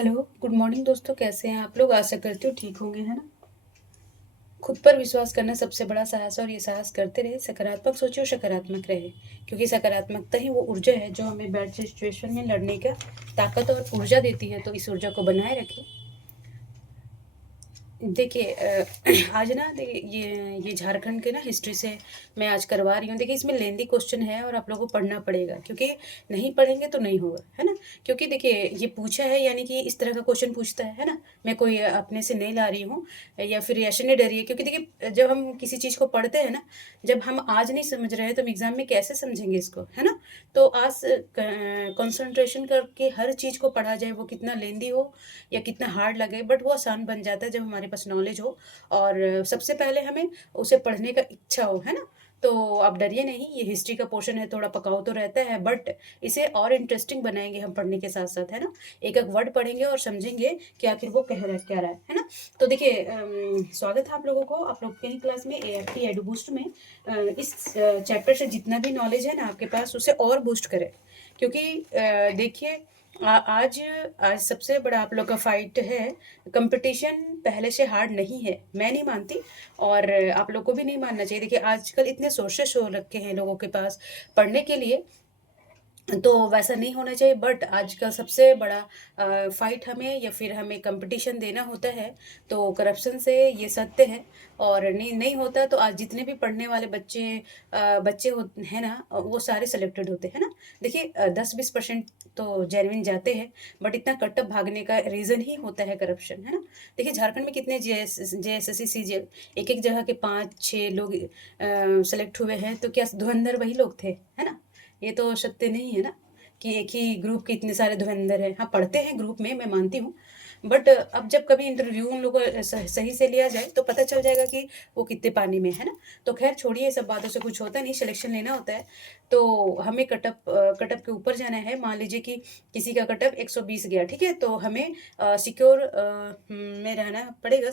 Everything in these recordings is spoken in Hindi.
हेलो, गुड मॉर्निंग दोस्तों, कैसे हैं आप लोग? आशा करती हूँ ठीक होंगे, है ना? खुद पर विश्वास करना सबसे बड़ा साहस है और ये साहस करते रहे, सकारात्मक सोचिए और सकारात्मक रहे, क्योंकि सकारात्मकता ही वो ऊर्जा है जो हमें बैड सिचुएशन में लड़ने का ताकत और ऊर्जा देती है। तो इस ऊर्जा को बनाए रखें। देखिए आज ना देखिए ये झारखंड के ना हिस्ट्री से मैं आज करवा रही हूँ। देखिए इसमें लेंदी क्वेश्चन है और आप लोगों को पढ़ना पड़ेगा, क्योंकि नहीं पढ़ेंगे तो नहीं होगा, है ना? क्योंकि देखिए ये पूछा है, यानी कि इस तरह का क्वेश्चन पूछता है ना? मैं कोई अपने से नहीं ला रही हूँ या फिर ऐसे नहीं डरिए, क्योंकि देखिए जब हम किसी चीज़ को पढ़ते हैं ना, जब हम आज नहीं समझ रहे हैं तो हम एग्जाम में कैसे समझेंगे इसको, है ना? तो आज कंसंट्रेशन करके हर चीज़ को पढ़ा जाए, वो कितना लेंदी हो या कितना हार्ड लगे, बट वो आसान बन जाता है जब हमारे पास नॉलेज हो और सबसे पहले हमें उसे पढ़ने का इच्छा हो, है ना? तो आप डरिए नहीं, ये हिस्ट्री का पोर्शन है, थोड़ा पकाऊ तो रहता है, बट इसे और इंटरेस्टिंग बनाएंगे हम पढ़ने के साथ साथ, है ना? एक एक वर्ड पढ़ेंगे और समझेंगे कि आखिर वो कह रहा क्या रहा है ना? तो देखिए स्वागत है आप लोगों को, आप लोग की क्लास में AFT एडू बूस्ट में। इस चैप्टर से जितना भी नॉलेज है ना आपके पास, उसे और बूस्ट करें, क्योंकि देखिए आज आज सबसे बड़ा आप लोग का फाइट है। कंपटीशन पहले से हार्ड नहीं है, मैं नहीं मानती, और आप लोग को भी नहीं मानना चाहिए। देखिए आजकल इतने सोर्सेस हो रखे हैं लोगों के पास पढ़ने के लिए, तो वैसा नहीं होना चाहिए। बट आज का सबसे बड़ा फाइट हमें या फिर हमें कंपटीशन देना होता है, तो करप्शन से, ये सत्य है। और नहीं नहीं होता तो आज जितने भी पढ़ने वाले बच्चे हो हैं ना, वो सारे सेलेक्टेड होते हैं ना। देखिए 10-20% तो जेन्युइन जाते हैं, बट इतना कटअप भागने का रीज़न ही होता है करप्शन, है ना? देखिए झारखंड में कितने JSSC CGL, एक एक जगह के 5-6 लोग सेलेक्ट हुए हैं, तो क्या धुरंधर वही लोग थे, है ना? ये तो सत्य नहीं है ना, कि एक ही ग्रुप के इतने सारे धुरंधर हैं। हाँ, पढ़ते हैं ग्रुप में, मैं मानती हूँ, बट अब जब कभी इंटरव्यू उन लोगों को सही से लिया जाए तो पता चल जाएगा कि वो कितने पानी में है ना। तो खैर छोड़िए, ये सब बातों से कुछ होता नहीं, सिलेक्शन लेना होता है। तो हमें कटअप के ऊपर जाना है। मान लीजिए कि किसी का कटअप 120 गया, ठीक है, तो हमें सिक्योर में रहना पड़ेगा,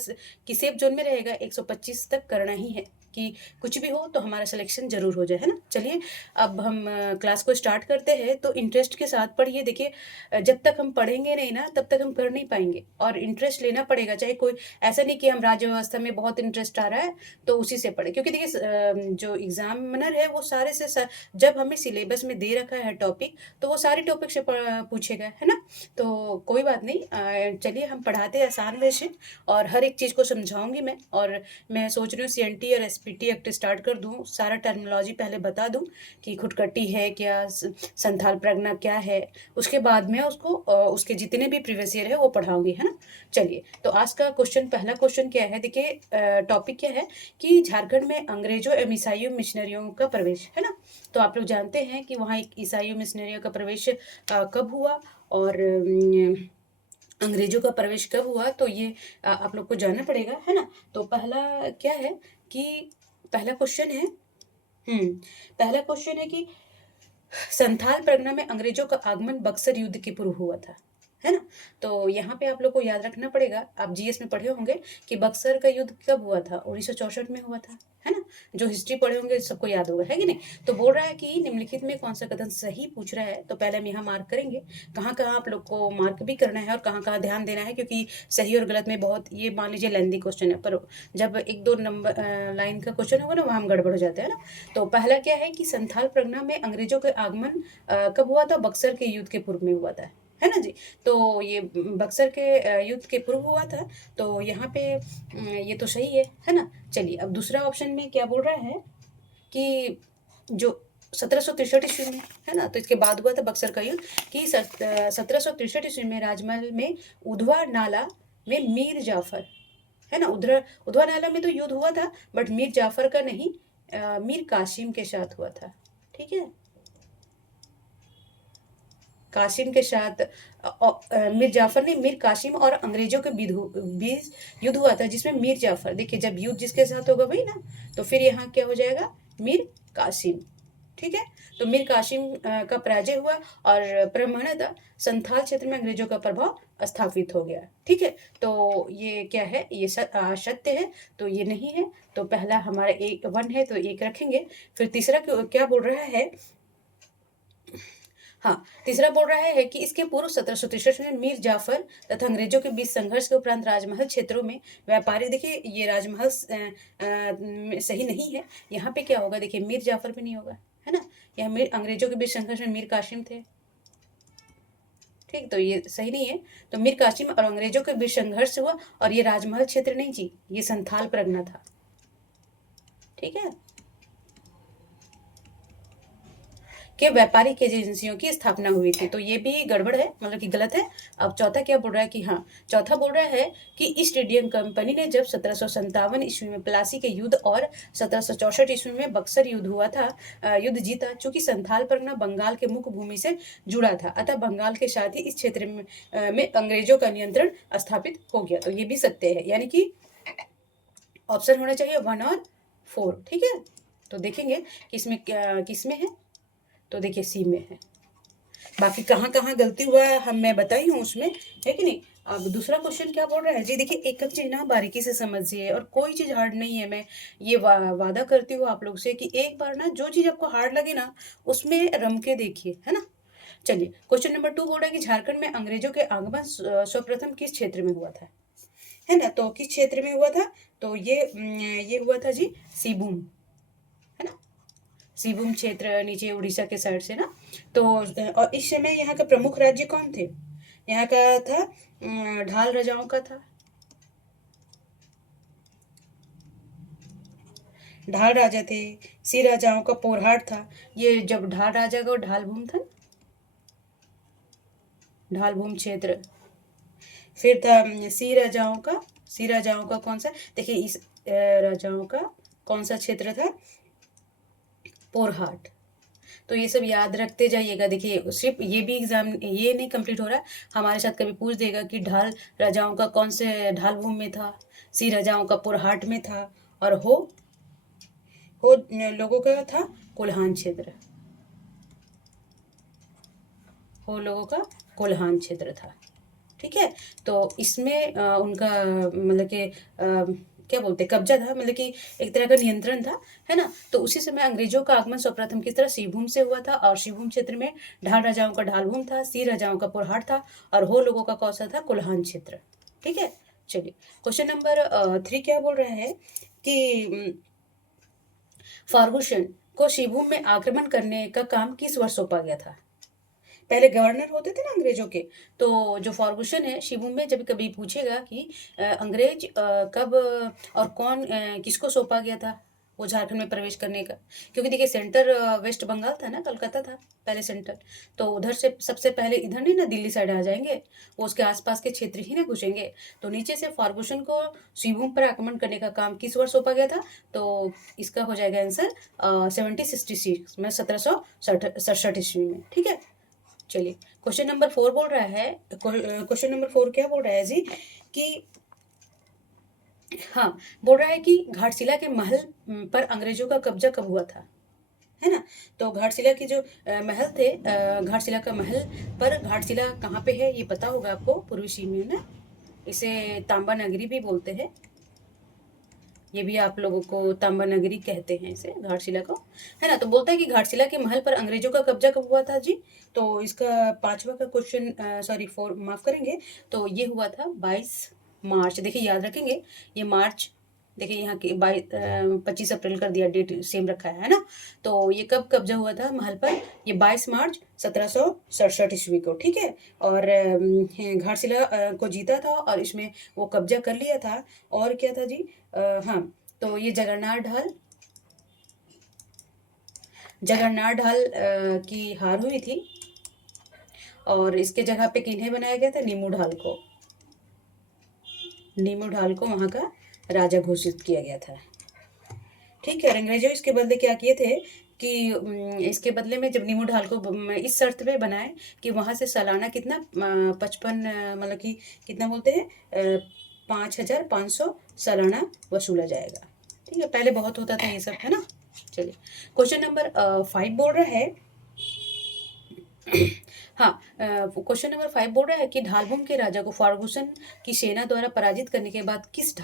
कि सेफ जोन में रहेगा, 125 तक करना ही है, कि कुछ भी हो तो हमारा सिलेक्शन ज़रूर हो जाए, है ना? चलिए अब हम क्लास को स्टार्ट करते हैं, तो इंटरेस्ट के साथ पढ़िए। देखिए जब तक हम पढ़ेंगे नहीं ना, तब तक हम कर नहीं पाएंगे, और इंटरेस्ट लेना पड़ेगा। चाहे कोई ऐसा नहीं कि हम राज्य व्यवस्था में बहुत इंटरेस्ट आ रहा है तो उसी से पढ़े, क्योंकि देखिए जो एग्जामिनर है वो सारे से जब हमें सिलेबस में दे रखा है टॉपिक, तो वो सारे टॉपिक से पूछेगा, है ना? तो कोई बात नहीं, चलिए हम पढ़ाते हैं आसान वे से, और हर एक चीज़ को समझाऊंगी मैं। और मैं सोच रही हूँ CNT और SPT एक्ट स्टार्ट कर दूँ, सारा टर्मिनोलॉजी पहले बता दूँ कि खुदकट्टी है क्या, संथाल प्रगना क्या है, उसके बाद में उसको उसके जितने भी प्रीवियस ईयर है वो पढ़ाऊंगी, है ना? चलिए, तो आज का क्वेश्चन, पहला क्वेश्चन क्या है, देखिए टॉपिक क्या है कि झारखंड में अंग्रेजों एवं ईसाइयों मिशनरियों का प्रवेश, है ना? तो आप लोग जानते हैं कि वहाँ एक ईसाइयों मिशनरियों का प्रवेश कब हुआ, और अंग्रेजों का प्रवेश कब हुआ, तो ये आप लोग को जानना पड़ेगा, है ना? तो पहला क्या है कि पहला क्वेश्चन है, हम्म पहला क्वेश्चन है कि संथाल परगना में अंग्रेजों का आगमन बक्सर युद्ध के पूर्व हुआ था, है ना? तो यहाँ पे आप लोग को याद रखना पड़ेगा, आप GS में पढ़े होंगे कि बक्सर का युद्ध कब हुआ था, 1964 में हुआ था, है ना? जो हिस्ट्री पढ़े होंगे सबको याद होगा, है कि नहीं? तो बोल रहा है कि निम्नलिखित में कौन सा कथन सही पूछ रहा है, तो पहले हम यहाँ मार्क करेंगे। कहाँ कहाँ आप लोग को मार्क भी करना है और कहाँ कहाँ ध्यान देना है, क्योंकि सही और गलत में बहुत, ये मान लीजिए लेंदी क्वेश्चन है, पर जब 1-2 नंबर लाइन का क्वेश्चन होगा ना, वहाँ हम गड़बड़ हो जाते हैं ना। तो पहला क्या है कि संथाल परगना में अंग्रेजों के आगमन कब हुआ था? बक्सर के युद्ध के पूर्व में हुआ था, है ना जी? तो ये बक्सर के युद्ध के पूर्व हुआ था, तो यहाँ पे ये तो सही है ना? चलिए अब दूसरा ऑप्शन में क्या बोल रहा है कि जो 1763 ईस्वी में, है ना, तो इसके बाद हुआ था बक्सर का युद्ध, कि 1763 ईस्वी में राजमहल में उधवा नाला में मीर जाफर, है ना, उधर उधवा नाला में तो युद्ध हुआ था, बट मीर जाफर का नहीं, मीर कासिम के साथ हुआ था, ठीक है? कासिम के साथ मीर जाफर ने, मीर कासिम और अंग्रेजों के बीच युद्ध हुआ था, जिसमें मीर जाफर, देखिए जब युद्ध जिसके साथ होगा वही ना, तो फिर यहाँ क्या हो जाएगा? मीर कासिम, ठीक है? तो मीर कासिम का पराजय हुआ, और क्रमशः संथाल क्षेत्र में अंग्रेजों का प्रभाव स्थापित हो गया, ठीक है? तो ये क्या है, ये सत्य है, तो ये नहीं है। तो पहला हमारा एक 1 है, तो 1 रखेंगे। फिर तीसरा क्या बोल रहा है, हाँ, तीसरा बोल रहा है कि इसके पूर्व 1763 में मीर जाफर तथा अंग्रेजों के बीच संघर्ष के उपरांत राजमहल क्षेत्रों में व्यापारी, देखिए ये राजमहल सही नहीं है। यहाँ पे क्या होगा, देखिए मीर जाफर भी नहीं होगा, है ना। यहाँ मीर अंग्रेजों के बीच संघर्ष में मीर कासिम थे, ठीक, तो ये सही नहीं है। तो मीर कासिम और अंग्रेजों के बीच संघर्ष हुआ, और ये राजमहल क्षेत्र नहीं जी, ये संथाल परगना था, ठीक है। के व्यापारिक एजेंसियों की स्थापना हुई थी, तो ये भी गड़बड़ है, मतलब कि गलत है। अब चौथा क्या बोल रहा है कि हाँ, चौथा बोल रहा है कि ईस्ट इंडियन कंपनी ने जब 1757 ईस्वी में प्लासी के युद्ध और 1764 ईस्वी में बक्सर युद्ध हुआ था, युद्ध जीता, चूंकि संथाल परगना बंगाल के मुख्य भूमि से जुड़ा था, अतः बंगाल के साथ ही इस क्षेत्र में अंग्रेजों का नियंत्रण स्थापित हो गया। तो ये भी सत्य है, यानी कि ऑप्शन होना चाहिए 1 और 4, ठीक है। तो देखेंगे किसमें है, तो देखिए सी में है। बाकी कहाँ कहाँ गलती हुआ है मैं बताई हूँ उसमें, है कि नहीं। अब दूसरा क्वेश्चन क्या बोल रहा है जी, देखिए एक एक चीज ना बारीकी से समझिए, और कोई चीज हार्ड नहीं है। मैं ये वादा करती हूँ आप लोग से कि एक बार ना जो चीज आपको हार्ड लगे ना उसमें रम के देखिए, है ना। चलिए क्वेश्चन नंबर 2 बोल रहा है कि झारखंड में अंग्रेजों के आगमन सर्वप्रथम किस क्षेत्र में हुआ था, है ना। तो किस क्षेत्र में हुआ था, तो ये हुआ था जी सिबूम, है ना। सिबूम क्षेत्र नीचे उड़ीसा के साइड से ना। तो और इस समय यहाँ का प्रमुख राज्य कौन थे, यहाँ का था ढाल राजाओं का था, ढाल राजा थे। सी राजाओं का पोरहाट था। ये जब ढाल राजा का ढाल भूम था, ढाल भूम क्षेत्र। फिर था सी राजाओं का कौन सा, देखिए इस राजाओं का कौन सा क्षेत्र था, पोरहाट। तो ये सब याद रखते जाइएगा। देखिए सिर्फ ये भी एग्जाम ये नहीं कंप्लीट हो रहा, हमारे साथ कभी पूछ देगा कि ढाल राजाओं का कौन से ढाल भूमि में था, सी राजाओं का पोरहाट में था, और हो लोगों का था कोल्हान क्षेत्र, हो लोगों का कोल्हान क्षेत्र था, ठीक है। तो इसमें उनका मतलब कि क्या बोलते हैं कब्जा था, मतलब कि एक तरह का नियंत्रण था, है ना। तो उसी समय अंग्रेजों का आगमन सर्वप्रथम किस तरह सिंहभूम से हुआ था, और सिंहभूम क्षेत्र में ढाल राजाओं का ढालभूम था, सी राजाओं का पुरहाट था, और हो लोगों का कौन सा था, कोल्हान क्षेत्र, ठीक है। चलिए क्वेश्चन नंबर 3 क्या बोल रहा है कि फार्गुसन को सिंहभूम में आक्रमण करने का काम किस वर्ष सौंपा गया था। पहले गवर्नर होते थे ना अंग्रेजों के, तो जो फॉर्गूसन है शिबू में जब कभी पूछेगा कि अंग्रेज कब और कौन किसको सौंपा गया था वो झारखंड में प्रवेश करने का, क्योंकि देखिए सेंटर वेस्ट बंगाल था ना, कलकत्ता था पहले सेंटर, तो उधर से सबसे पहले इधर नहीं ना दिल्ली साइड आ जाएंगे, वो उसके आसपास के क्षेत्र ही ना घुसेंगे। तो नीचे से फॉर्गूसन को सिंहभूम पर आक्रमण करने का काम किस वर्ष सौंपा गया था, तो इसका हो जाएगा आंसर 1766 में, 1767 ईस्वी में, ठीक है। चलिए क्वेश्चन नंबर 4 बोल रहा है, क्वेश्चन नंबर 4 क्या बोल रहा है जी कि हाँ, बोल रहा है कि घाटशिला के महल पर अंग्रेजों का कब्जा कब हुआ था, है ना। तो घाटशिला के जो महल थे, घाटशिला का महल पर, घाटशिला कहाँ पे है ये पता होगा आपको, पूर्वी सीमा में ना, इसे तांबा नगरी भी बोलते हैं, ये भी आप लोगों को तांबा नगरी कहते हैं इसे, घाटशिला को, है ना। तो बोलता है कि घाटशिला के महल पर अंग्रेजों का कब्जा कब हुआ था जी, तो इसका पांचवा का क्वेश्चन, सॉरी 4 माफ करेंगे, तो ये हुआ था 22 मार्च, देखिए याद रखेंगे ये मार्च, देखिए यहाँ की 25 अप्रैल कर दिया, डेट सेम रखा है ना। तो ये कब कब्जा हुआ था महल पर, ये 22 मार्च 1767 ईस्वी को, ठीक है। और घाटशिला को जीता था और इसमें वो कब्जा कर लिया था। और क्या था जी, हाँ, तो ये जगन्नाथ ढाल की हार हुई थी, और इसके जगह पे किन्हें बनाया गया था, नीमू ढाल को वहाँ का राजा घोषित किया गया था, ठीक है। और अंग्रेजों इसके बदले क्या किए थे कि इसके बदले में जब नीमू ढाल को इस शर्त पे बनाए कि वहाँ से सालाना कितना 55 मतलब कि कितना बोलते हैं 5,500 सालाना वसूला जाएगा, ठीक है। पहले बहुत होता था ये सब, है ना। चलिए क्वेश्चन नंबर 5 बोल रहा है हाँ, क्वेश्चन नंबर 5 बोल रहा है कि ढालभूम के राजा को फार्गुसन की सेना द्वारा पराजित करने के बाद किसे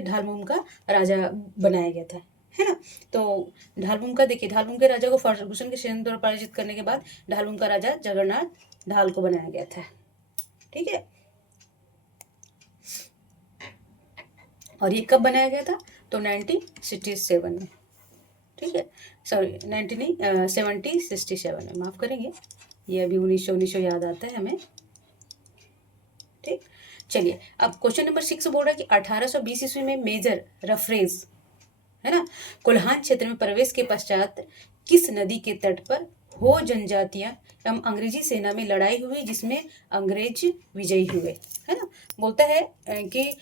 ढालभूम का राजा बनाया गया था, है ना। तो ढालपुर का देखिए, ढालपुर के राजा को फर्गुसन के सैन्य द्वारा पराजित करने के बाद ढालपुर का राजा जगन्नाथ ढाल को बनाया गया था। ठीक है, और ये कब बनाया गया था? तो 1967 में। ठीक है, सॉरी 1767 में, माफ़ करेंगे, ये अभी 1900 याद आता है हमें। ठीक, चलिए अब क्वेश्चन नंबर 6 बोल रहा है कि 1820 ईस्वी में मेजर रफरेज, है ना, कोल्हान क्षेत्र में प्रवेश के पश्चात किस नदी के तट पर हो जनजातियां एवं अंग्रेजी सेना में लड़ाई हुई जिसमें अंग्रेज विजयी हुए, है ना। बोलता है कि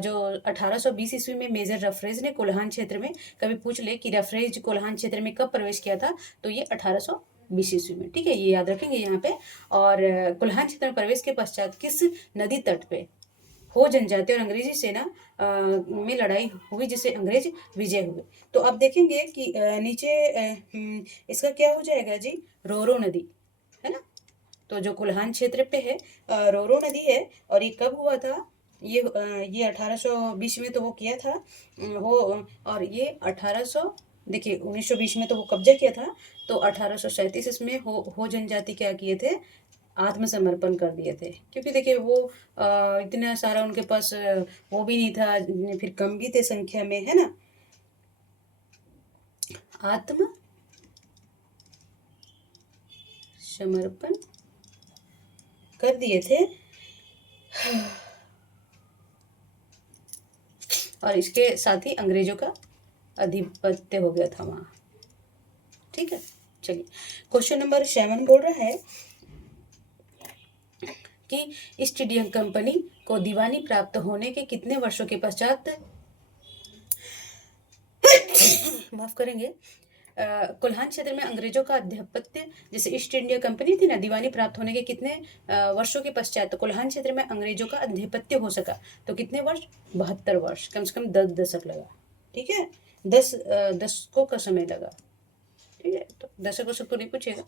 जो 1820 ईस्वी में मेजर रफरेज ने कोल्हान क्षेत्र में, कभी पूछ ले कि रफरेज कोल्हान क्षेत्र में कब प्रवेश किया था, तो ये 1820 ईस्वी में। ठीक है, ये याद रखेंगे यहाँ पे। और कोल्हान क्षेत्र में प्रवेश के पश्चात किस नदी तट पे हो जनजाति और अंग्रेजी सेना में लड़ाई हुई जिससे अंग्रेज विजय हुए। तो अब देखेंगे कि नीचे इसका क्या हो जाएगा जी, रोरो नदी, है ना। तो जो कोल्हान क्षेत्र पे है रोरो नदी है, और ये कब हुआ था? ये 1820 में तो वो किया था हो, और ये 1800, देखिए 1920 में तो वो कब्जा किया था, तो 1837 इसमें हो जनजाति क्या किए थे? आत्मसमर्पण कर दिए थे। क्योंकि देखिए वो इतना सारा उनके पास वो भी नहीं था, फिर कम भी थे संख्या में, है ना। आत्म समर्पण कर दिए थे, और इसके साथ ही अंग्रेजों का आधिपत्य हो गया था वहाँ। ठीक है, चलिए क्वेश्चन नंबर 7 बोल रहा है कि ईस्ट इंडिया कंपनी को दीवानी प्राप्त होने के कितने वर्षों के पश्चात माफ करेंगे, कोल्हान क्षेत्र में अंग्रेजों का आधिपत्य, जैसे ईस्ट इंडिया कंपनी थी ना, दीवानी प्राप्त होने के कितने वर्षों के पश्चात तो कोल्हान क्षेत्र में अंग्रेजों का आधिपत्य हो सका, तो कितने वर्ष? 72 वर्ष, कम से कम 10 दशक लगा। ठीक है, 10 दशकों का समय लगा। ठीक है, तो दशक वशक तो नहीं पूछेगा।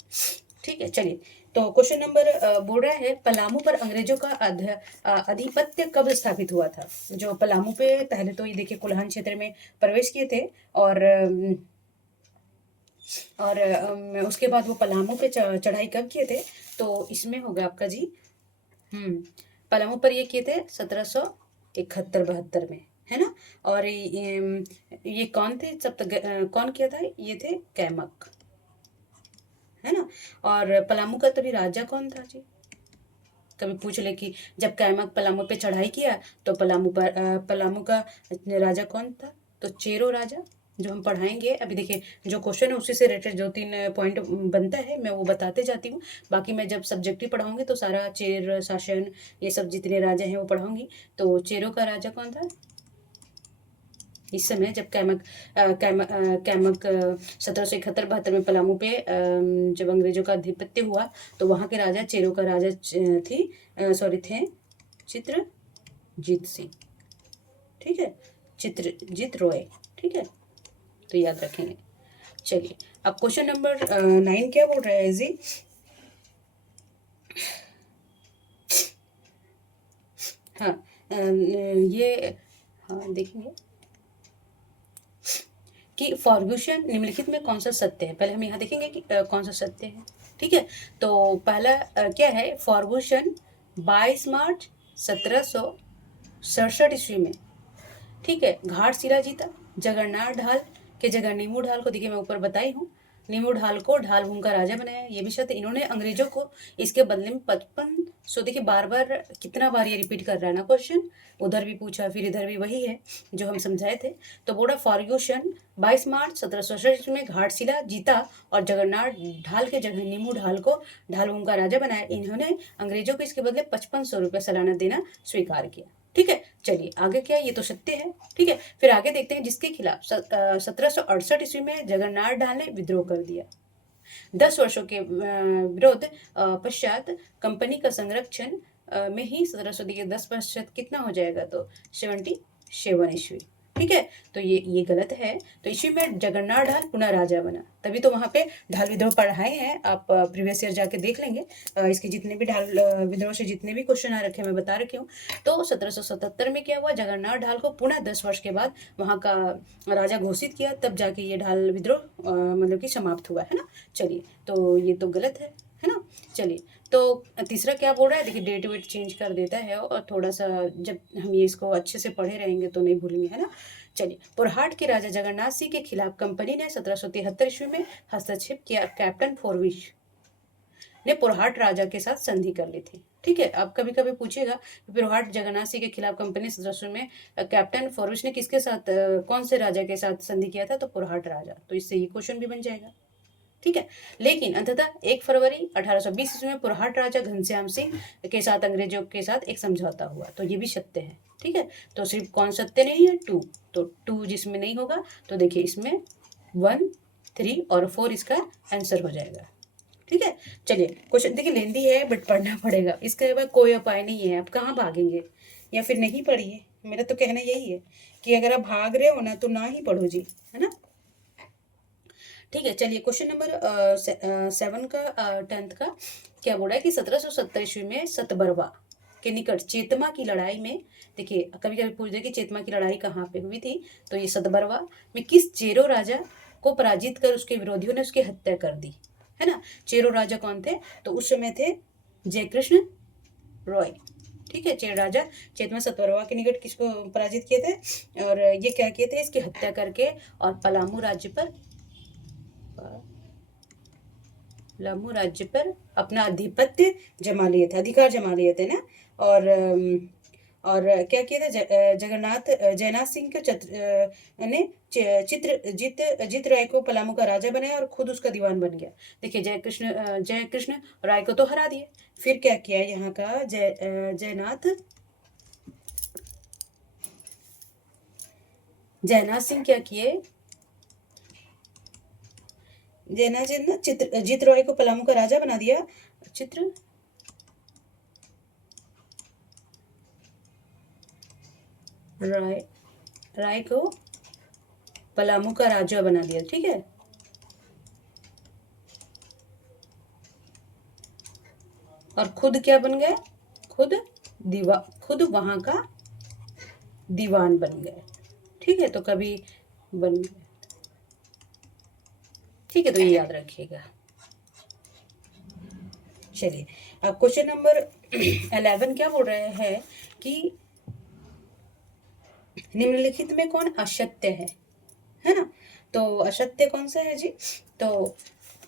ठीक है, चलिए तो क्वेश्चन नंबर बोल रहा है पलामू पर अंग्रेजों का आधिपत्य कब स्थापित हुआ था? जो पलामू पे पहले तो ये देखिए कोल्हान क्षेत्र में प्रवेश किए थे, और उसके बाद वो पलामू पे चढ़ाई कब किए थे? तो इसमें होगा आपका जी, पलामू पर ये किए थे 1771-72 में, है ना। और ये कौन थे सब कौन किया था? ये थे कैमक, है ना। और पलामू का तभी राजा कौन था जी? कभी पूछ ले कि जब कैमक पलामू पे चढ़ाई किया तो पलामू का राजा कौन था? तो चेरो राजा, जो हम पढ़ाएंगे अभी। देखिए जो क्वेश्चन है उसी से रिलेटेड 2-3 पॉइंट बनता है, मैं वो बताते जाती हूँ। बाकी मैं जब सब्जेक्टिव पढ़ाऊंगी तो सारा चेर शासन ये सब जितने राजा हैं वो पढ़ाऊंगी। तो चेरो का राजा कौन था इस समय जब कैमक 1771-72 में पलामू पे जब अंग्रेजों का आधिपत्य हुआ, तो वहाँ के राजा चेरो का राजा थे चित्रजीत सिंह। ठीक है, चित्रजीत रॉय। ठीक है, तो याद रखेंगे। चलिए अब क्वेश्चन नंबर 9 क्या बोल रहा है जी? हाँ, ये हाँ देखेंगे कि फॉर्ग्यूशन निम्नलिखित में कौन सा सत्य है। पहले हम यहाँ देखेंगे कि कौन सा सत्य है। ठीक है, तो पहला क्या है? फॉर्ग्यूशन 22 मार्च 1767 ईस्वी में, ठीक है, घाटशिला जीता। जगन्नाथ ढाल के जगह नीमू ढाल को, देखिए मैं ऊपर बताई हूँ, नीमू ढाल को ढालभूम का राजा बनाया, ये भी सत्य। इन्होंने अंग्रेजों को इसके बदले में 55 देखिए बार बार कितना बार ये रिपीट कर रहा है ना क्वेश्चन, उधर भी पूछा फिर इधर भी, वही है जो हम समझाए थे। तो बोर्ड ऑफ फॉर्ग्यूशन 22 मार्च 1767 में घाटशिला जीता और जगन्नाथ ढाल के जगह नीमू ढाल को ढालभूम का राजा बनाया। इन्होंने अंग्रेजों को इसके बदले 5500 रुपये सालाना देना स्वीकार किया। ठीक है, चलिए आगे क्या, ये तो सत्य है। ठीक है, फिर आगे देखते हैं जिसके खिलाफ 1768 ईस्वी में जगन्नाथ ढाल ने विद्रोह कर दिया। 10 वर्षों के विरोध पश्चात कंपनी का संरक्षण में ही 1700 देखिए 10% कितना हो जाएगा? तो 77 ईस्वी। ठीक है, तो ये गलत है। तो इसी में जगन्नाथ ढाल पुनः राजा बना, तभी तो वहाँ पे ढाल विद्रोह पढ़ाए हैं, आप प्रीवियस ईयर जाके देख लेंगे। इसके जितने भी ढाल विद्रोह से जितने भी क्वेश्चन आ रखे हैं मैं बता रखी हूँ। तो 1777 में क्या हुआ, जगन्नाथ ढाल को पुनः 10 वर्ष के बाद वहाँ का राजा घोषित किया, तब जाके ये ढाल विद्रोह मतलब कि समाप्त हुआ, है ना। चलिए, तो ये तो गलत है ना। चलिए, तो तीसरा क्या बोल रहा है, देखिए डेट वेट चेंज कर देता है, और थोड़ा सा जब हम ये इसको अच्छे से पढ़े रहेंगे तो नहीं भूलेंगे, है ना। चलिए, पुरहाट के राजा जगन्नाथ सिंह के खिलाफ कंपनी ने 1773 ईस्वी में हस्तक्षेप किया। कैप्टन फोरविश ने पुरहाट राजा के साथ संधि कर ली थी। ठीक है, अब कभी कभी पूछेगा पुरहाट जगन्नाथ सिंह के खिलाफ कंपनी 1700 में कैप्टन फोरविश ने किसके साथ कौन से राजा के साथ संधि किया था, तो पुरहाट राजा, तो इससे ये क्वेश्चन भी बन जाएगा। ठीक है, लेकिन अंततः 1 फरवरी 1820 ईस्वी में पुरहाट राजा घनश्याम सिंह के साथ अंग्रेजों के साथ एक समझौता हुआ, तो ये भी सत्य है। ठीक है, तो सिर्फ कौन सत्य नहीं है, 2, तो 2 जिसमें नहीं होगा, तो देखिए इसमें 1, 3 और 4 इसका आंसर हो जाएगा। ठीक है, चलिए क्वेश्चन देखिए लेंदी है बट पढ़ना पड़ेगा, इसके बाद कोई उपाय नहीं है, आप कहाँ भागेंगे, या फिर नहीं पढ़िए। मेरा तो कहना यही है कि अगर आप भाग रहे हो ना तो ना ही पढ़ो जी, है ना। ठीक है, चलिए क्वेश्चन नंबर 7 का 10th का क्या बोला है कि 1770 ईस्वी में सतबरवा के निकट चेतमा की लड़ाई में, देखिए कभी कभी पूछ दे कि चेतमा की लड़ाई कहाँ पे हुई थी, तो ये सतबरवा में किस चेरो राजा को पराजित कर उसके विरोधियों ने उसकी हत्या कर दी, है ना। चेरो राजा कौन थे, तो उस समय थे जयकृष्ण रॉय। ठीक है, चेरो राजा चेतमा सतबरवा के निकट किसको पराजित किए थे, और ये क्या किए थे, इसकी हत्या करके और पलामू राज्य पर अपना आधिपत्य जमा लिए थे, अधिकार जमा लिए थे ना। और क्या किया था, जयनाथ सिंह के ने चित्रजीत राय को पलामू का राजा बनाया और खुद उसका दीवान बन गया। देखिए जयकृष्ण राय को तो हरा दिए, फिर क्या किया यहाँ का जयनाथ सिंह क्या किए, जयनाथ जी ने चित्रजीत रॉय को पलामू का राजा बना दिया। राय को पलामू का राजा बना दिया। ठीक है, और खुद क्या बन गए, खुद वहां का दीवान बन गए। ठीक है, तो कभी बन गए। ठीक है, तो ये याद रखिएगा। चलिए, अब क्वेश्चन नंबर 11 क्या बोल रहे हैं कि निम्नलिखित में कौन असत्य है ना। तो असत्य कौन सा है जी, तो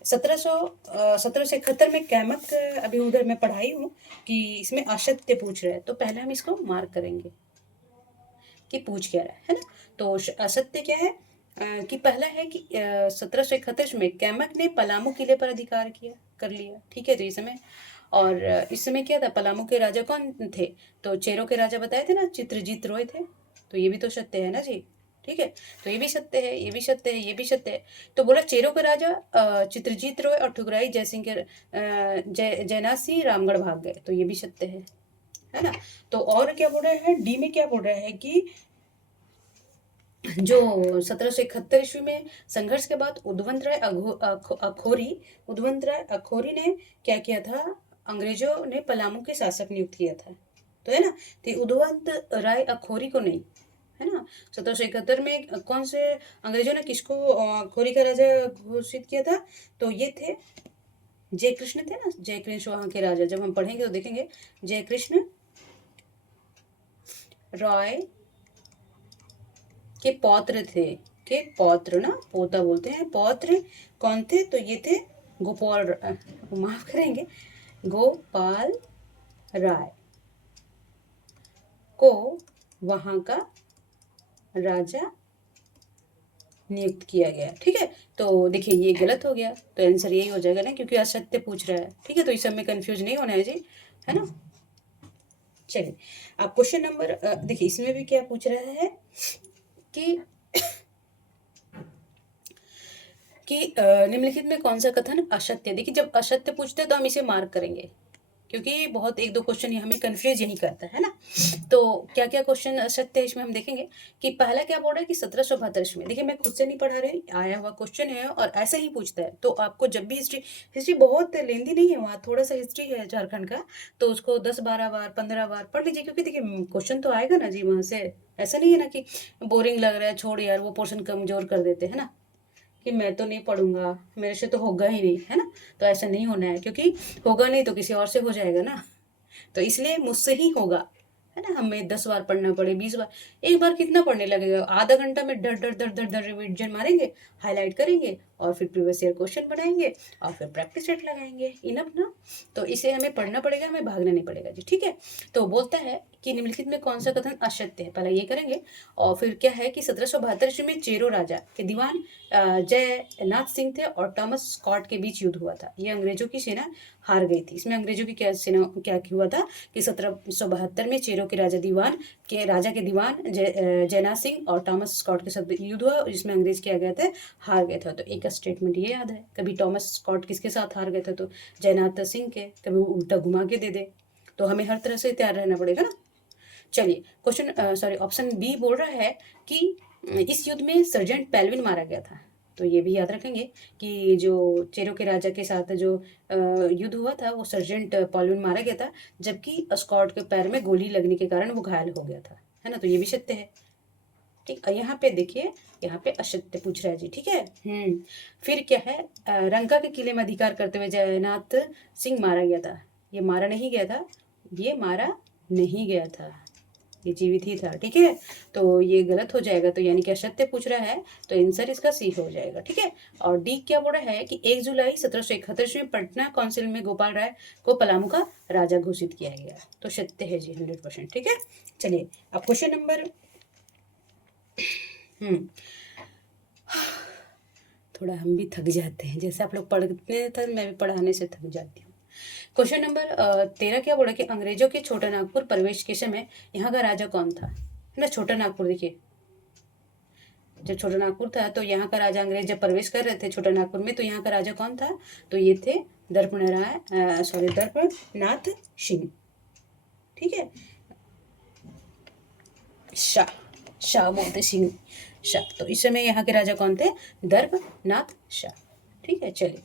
1771 में कैमक, अभी उधर मैं पढ़ाई हूँ कि इसमें असत्य पूछ रहे हैं, तो पहले हम इसको मार्क करेंगे कि पूछ क्या रहा है ना। तो असत्य क्या है, कि पहला है कि 1771 में कैमक ने पलामू किले पर अधिकार कर लिया। ठीक है, तो इस समय, और इस समय क्या था, पलामू के राजा कौन थे, तो चेरो के राजा बताए थे ना, चित्रजीत रॉय थे, तो ये भी तो सत्य है ना जी। ठीक है, तो ये भी सत्य है, ये भी सत्य है, ये भी सत्य है। तो बोला चेरो के राजा चित्रजीत रॉय और ठुकराई जयसिंह के जयनाथ सिंह रामगढ़ भाग गए, तो ये भी सत्य है ना। तो और क्या बोल रहे हैं, डी में क्या बोल रहे हैं कि जो 1771 ईस्वी में संघर्ष के बाद उद्वंत राय अखोरी ने क्या किया था, अंग्रेजों ने पलामू के शासक नियुक्त किया था, तो है ना। तो उद्वंत राय अखोरी को नहीं, है ना। 1771 में कौन से अंग्रेजों ने किसको अखोरी का राजा घोषित किया था, तो ये थे जयकृष्ण थे ना, जयकृष्ण वहां के राजा, जब हम पढ़ेंगे तो देखेंगे जयकृष्ण रॉय के पौत्र थे, के पौत्र ना, पोता बोलते हैं, पौत्र कौन थे, तो ये थे गोपाल, माफ करेंगे, गोपाल राय को वहां का राजा नियुक्त किया गया। ठीक है, तो देखिए ये गलत हो गया, तो आंसर यही हो जाएगा ना, क्योंकि असत्य पूछ रहा है। ठीक है, तो इस समय कंफ्यूज नहीं होना है जी, है ना। चलिए, अब क्वेश्चन नंबर देखिए इसमें भी क्या पूछ रहा है कि निम्नलिखित में कौन सा कथन असत्य, देखिए जब असत्य पूछते हैं तो हम इसे मार्क करेंगे क्योंकि बहुत एक दो क्वेश्चन हमें कंफ्यूज यही करता है ना। तो क्या क्या क्वेश्चन सत्य है इसमें हम देखेंगे कि पहला क्या बोल रहा है कि 1772 ईस्वी में। देखिए मैं खुद से नहीं पढ़ा रही, आया हुआ क्वेश्चन है और ऐसा ही पूछता है। तो आपको जब भी हिस्ट्री बहुत लेंदी नहीं है, वहाँ थोड़ा सा हिस्ट्री है झारखंड का, तो उसको 10-12 बार 15 बार पढ़ लीजिए, क्योंकि देखिए क्वेश्चन तो आएगा ना जी वहाँ से। ऐसा नहीं है ना कि बोरिंग लग रहा है छोड़ यार, वो पोर्शन कमजोर कर देते हैं ना, कि मैं तो नहीं पढ़ूंगा, मेरे से तो होगा ही नहीं, है ना। तो ऐसा नहीं होना है, क्योंकि होगा नहीं तो किसी और से हो जाएगा ना। तो इसलिए मुझसे ही होगा, है ना। हमें 10 बार पढ़ना पड़े, 20 बार, एक बार कितना पढ़ने लगेगा, आधा घंटा में डर डर डर डर डर रिविजन मारेंगे, हाईलाइट करेंगे और फिर प्रीवियस ईयर क्वेश्चन बनाएंगे और फिर प्रैक्टिस सेट लगाएंगे, इनफ ना। तो इसे हमें पढ़ना पड़ेगा, हमें भागना नहीं पड़ेगा जी, ठीक है। तो बोलता है कि निम्नलिखित में कौन सा कथन असत्य है, पहले ये करेंगे। और फिर क्या है कि 1772 ईस्वी में चेरो राजा के दीवान जयनाथ सिंह थे और थॉमस स्कॉट के बीच युद्ध हुआ था। ये अंग्रेजों की सेना हार गई थी। इसमें अंग्रेजों की क्या सेना क्या हुआ था कि 1772 में चेरो के राजा के दीवान जयनाथ सिंह और थॉमस स्कॉट के साथ युद्ध हुआ, जिसमें अंग्रेज क्या गए थे, हार गए थे। तो एक स्टेटमेंट ये याद है, कभी थॉमस स्कॉट किसके साथ हार गए थे, तो जयनाथ सिंह के, कभी उल्टा घुमा के दे दे। तो हमें हर तरह से तैयार रहना पड़ेगा ना। चलिए क्वेश्चन सॉरी ऑप्शन बी बोल रहा है कि इस युद्ध में सर्जेंट पेल्विन मारा गया था। तो ये भी याद रखेंगे कि जो चेरो के राजा के साथ जो युद्ध हुआ था, वो सर्जेंट पेल्विन मारा गया था, जबकि स्कॉट के पैर में गोली लगने के कारण वो घायल हो गया था, है ना। तो ये भी सत्य है, ठीक। यहाँ पे देखिए, यहाँ पे असत्य पूछ रहा है जी, ठीक है। फिर क्या है, रंका के किले में अधिकार करते हुए जयनाथ सिंह मारा गया था। ये मारा नहीं गया था, ये मारा नहीं गया था, ये जीवित ही था, ठीक है। तो ये गलत हो जाएगा, तो यानी कि असत्य पूछ रहा है, तो आंसर इसका सी हो जाएगा, ठीक है। और डी क्या बोल रहा है कि 1 जुलाई 1771 में पटना काउंसिल में गोपाल राय को पलामू का राजा घोषित किया गया। तो सत्य है जी 100%, ठीक है। चलिए अब क्वेश्चन नंबर थोड़ा हम भी थक जाते हैं, जैसे आप लोग पढ़ते थे मैं भी पढ़ाने से थक जाती हूँ। क्वेश्चन नंबर 13 क्या बोला कि अंग्रेजों के छोटा नागपुर प्रवेश के समय यहाँ का राजा कौन था, है ना। छोटा नागपुर देखिए, जब छोटा नागपुर था तो यहाँ का राजा, अंग्रेज जब प्रवेश कर रहे थे छोटा नागपुर में, तो यहाँ का राजा कौन था, तो ये थे दर्पनाथ सिंह, ठीक है। शाह बोलते सिंह, शाह। तो इस समय यहाँ के राजा कौन थे, दर्पनाथ शाह, ठीक है। चलिए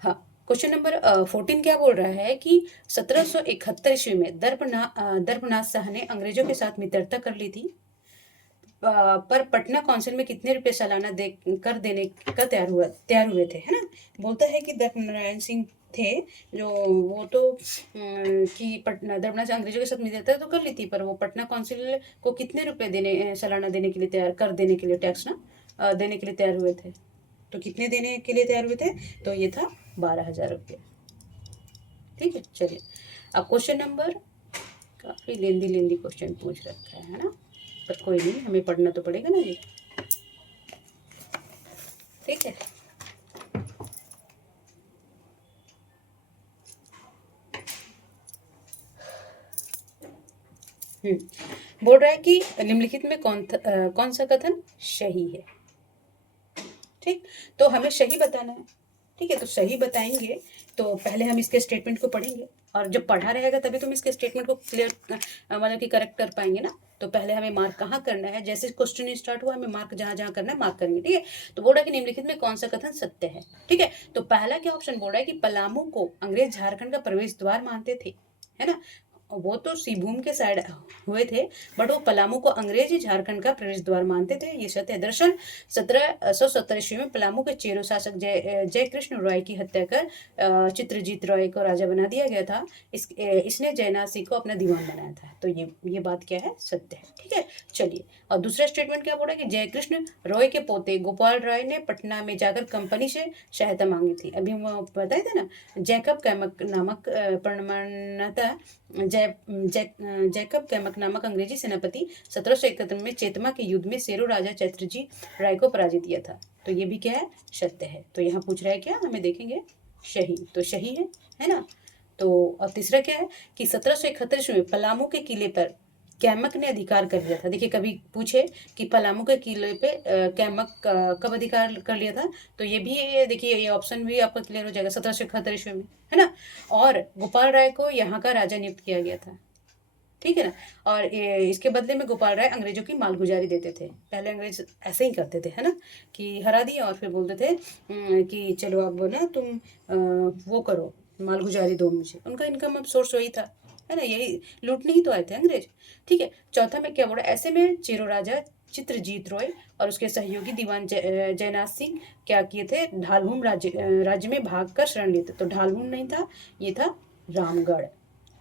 हाँ, क्वेश्चन नंबर 14 क्या बोल रहा है कि 1771 ईस्वी में दर्पनाथ शाह ने अंग्रेजों के साथ मित्रता कर ली थी, पर पटना काउंसिल में कितने रुपए सालाना कर देने का तैयार हुए थे, है ना। बोलता है कि दर्पनारायण सिंह थे जो, वो तो कि पटना दर्पनाथ अंग्रेजों के साथ मित्रता तो कर ली थी, पर वो पटना काउंसिल को कितने रुपए सालाना देने के लिए देने के लिए टैक्स ना देने के लिए तैयार हुए थे। तो कितने देने के लिए तैयार हुए थे, तो ये था 12,000 रुपये, ठीक है। चलिए अब क्वेश्चन नंबर, काफ़ी लेंदी क्वेश्चन पूछ रखा है ना, पर कोई नहीं, हमें पढ़ना तो पड़ेगा ना जी, ठीक है। बोल रहा है कि निम्नलिखित में कौन सा कथन सही है, ठीक। तो हमें सही बताना है, ठीक है। तो सही बताएंगे तो पहले हम इसके स्टेटमेंट को पढ़ेंगे, और जब पढ़ा रहेगा तभी तुम इसके स्टेटमेंट को क्लियर मतलब कि करेक्ट कर पाएंगे ना। तो पहले हमें मार्क कहाँ करना है, जैसे क्वेश्चन स्टार्ट हुआ हमें मार्क जहाँ जहाँ करना है मार्क करेंगे, ठीक है। तो बोल रहा है कि निम्नलिखित में कौन सा कथन सत्य है, ठीक है। तो पहला क्या ऑप्शन बोल रहा है कि पलामू को अंग्रेज झारखंड का प्रवेश द्वार मानते थे, है ना। वो तो सिंहभूम के साइड हुए थे, बट वो पलामू को अंग्रेज झारखंड का प्रवेश द्वार मानते थे, ये सत्य है। दरअसल 1770 ईस्वी में पलामू के चेरो शासक जय कृष्ण रॉय की हत्या कर चित्रजीत रॉय को राजा बना दिया गया था। इसने जयनाथ सिंह को अपना दीवान बनाया था। तो ये बात क्या है, सत्य है, ठीक है। चलिए और दूसरा स्टेटमेंट क्या बोला कि जय कृष्ण रॉय के पोते गोपाल राय ने पटना में जाकर कंपनी से सहायता मांगी थी। अभी हम बताए थे ना, जैकब कैमक नामक प्रमाणतः जैकब कैमक नामक अंग्रेजी सेनापति 1771 में चेतमा के युद्ध में शेरो राजा चैत्रजीत राय को पराजित किया था। तो ये भी क्या है, सत्य है। तो यहाँ पूछ रहा है क्या, हमें देखेंगे सही, तो सही है ना। तो और तीसरा क्या है कि 1771 में पलामू के किले पर कैमक ने अधिकार कर लिया था। देखिए कभी पूछे कि पलामू के किले पे कैमक कब अधिकार कर लिया था, तो ये भी देखिए ये ऑप्शन भी आपका क्लियर हो जाएगा 1771 ईस्वी में, है ना। और गोपाल राय को यहाँ का राजा नियुक्त किया गया था, ठीक है ना। और इसके बदले में गोपाल राय अंग्रेजों की मालगुजारी देते थे। पहले अंग्रेज ऐसे ही करते थे, है ना, कि हरा दिए और फिर बोलते थे कि चलो अब ना तुम वो करो, मालगुजारी दो मुझे। उनका इनकम अब सोर्स वही था, है ना, यही लूटने ही तो आए थे अंग्रेज। ठीक है, चौथा में क्या बोला, ऐसे में चेरो राजा चित्रजीत रॉय और उसके सहयोगी दीवान जयनाथ सिंह क्या किए थे, ढालभूम राज्य में भागकर शरण लिए थे। तो ढालभूम नहीं था, ये था रामगढ़।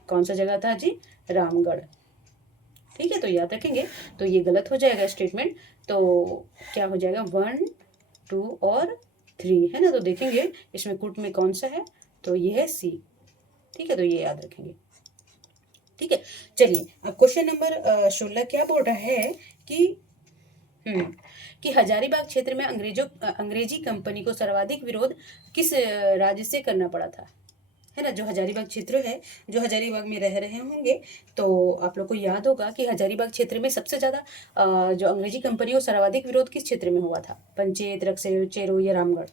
कौन सा जगह था जी, रामगढ़। ठीक है, तो याद रखेंगे। तो ये गलत हो जाएगा स्टेटमेंट। तो क्या हो जाएगा, 1 2 और 3, है ना। तो देखेंगे इसमें कुट में कौन सा है, तो ये है सी। ठीक है, तो ये याद रखेंगे। ठीक है, चलिए अब क्वेश्चन नंबर 16 क्या बोल रहा है कि कि हजारीबाग क्षेत्र में अंग्रेजी कंपनी को सर्वाधिक विरोध किस राज्य से करना पड़ा था, है ना। जो हजारीबाग क्षेत्र है, जो हजारीबाग में रह रहे होंगे, तो आप लोग को याद होगा कि हजारीबाग क्षेत्र में सबसे ज़्यादा जो अंग्रेजी कंपनी को सर्वाधिक विरोध किस क्षेत्र में हुआ था, पंचेत, रक्सौल, चेरो या रामगढ़,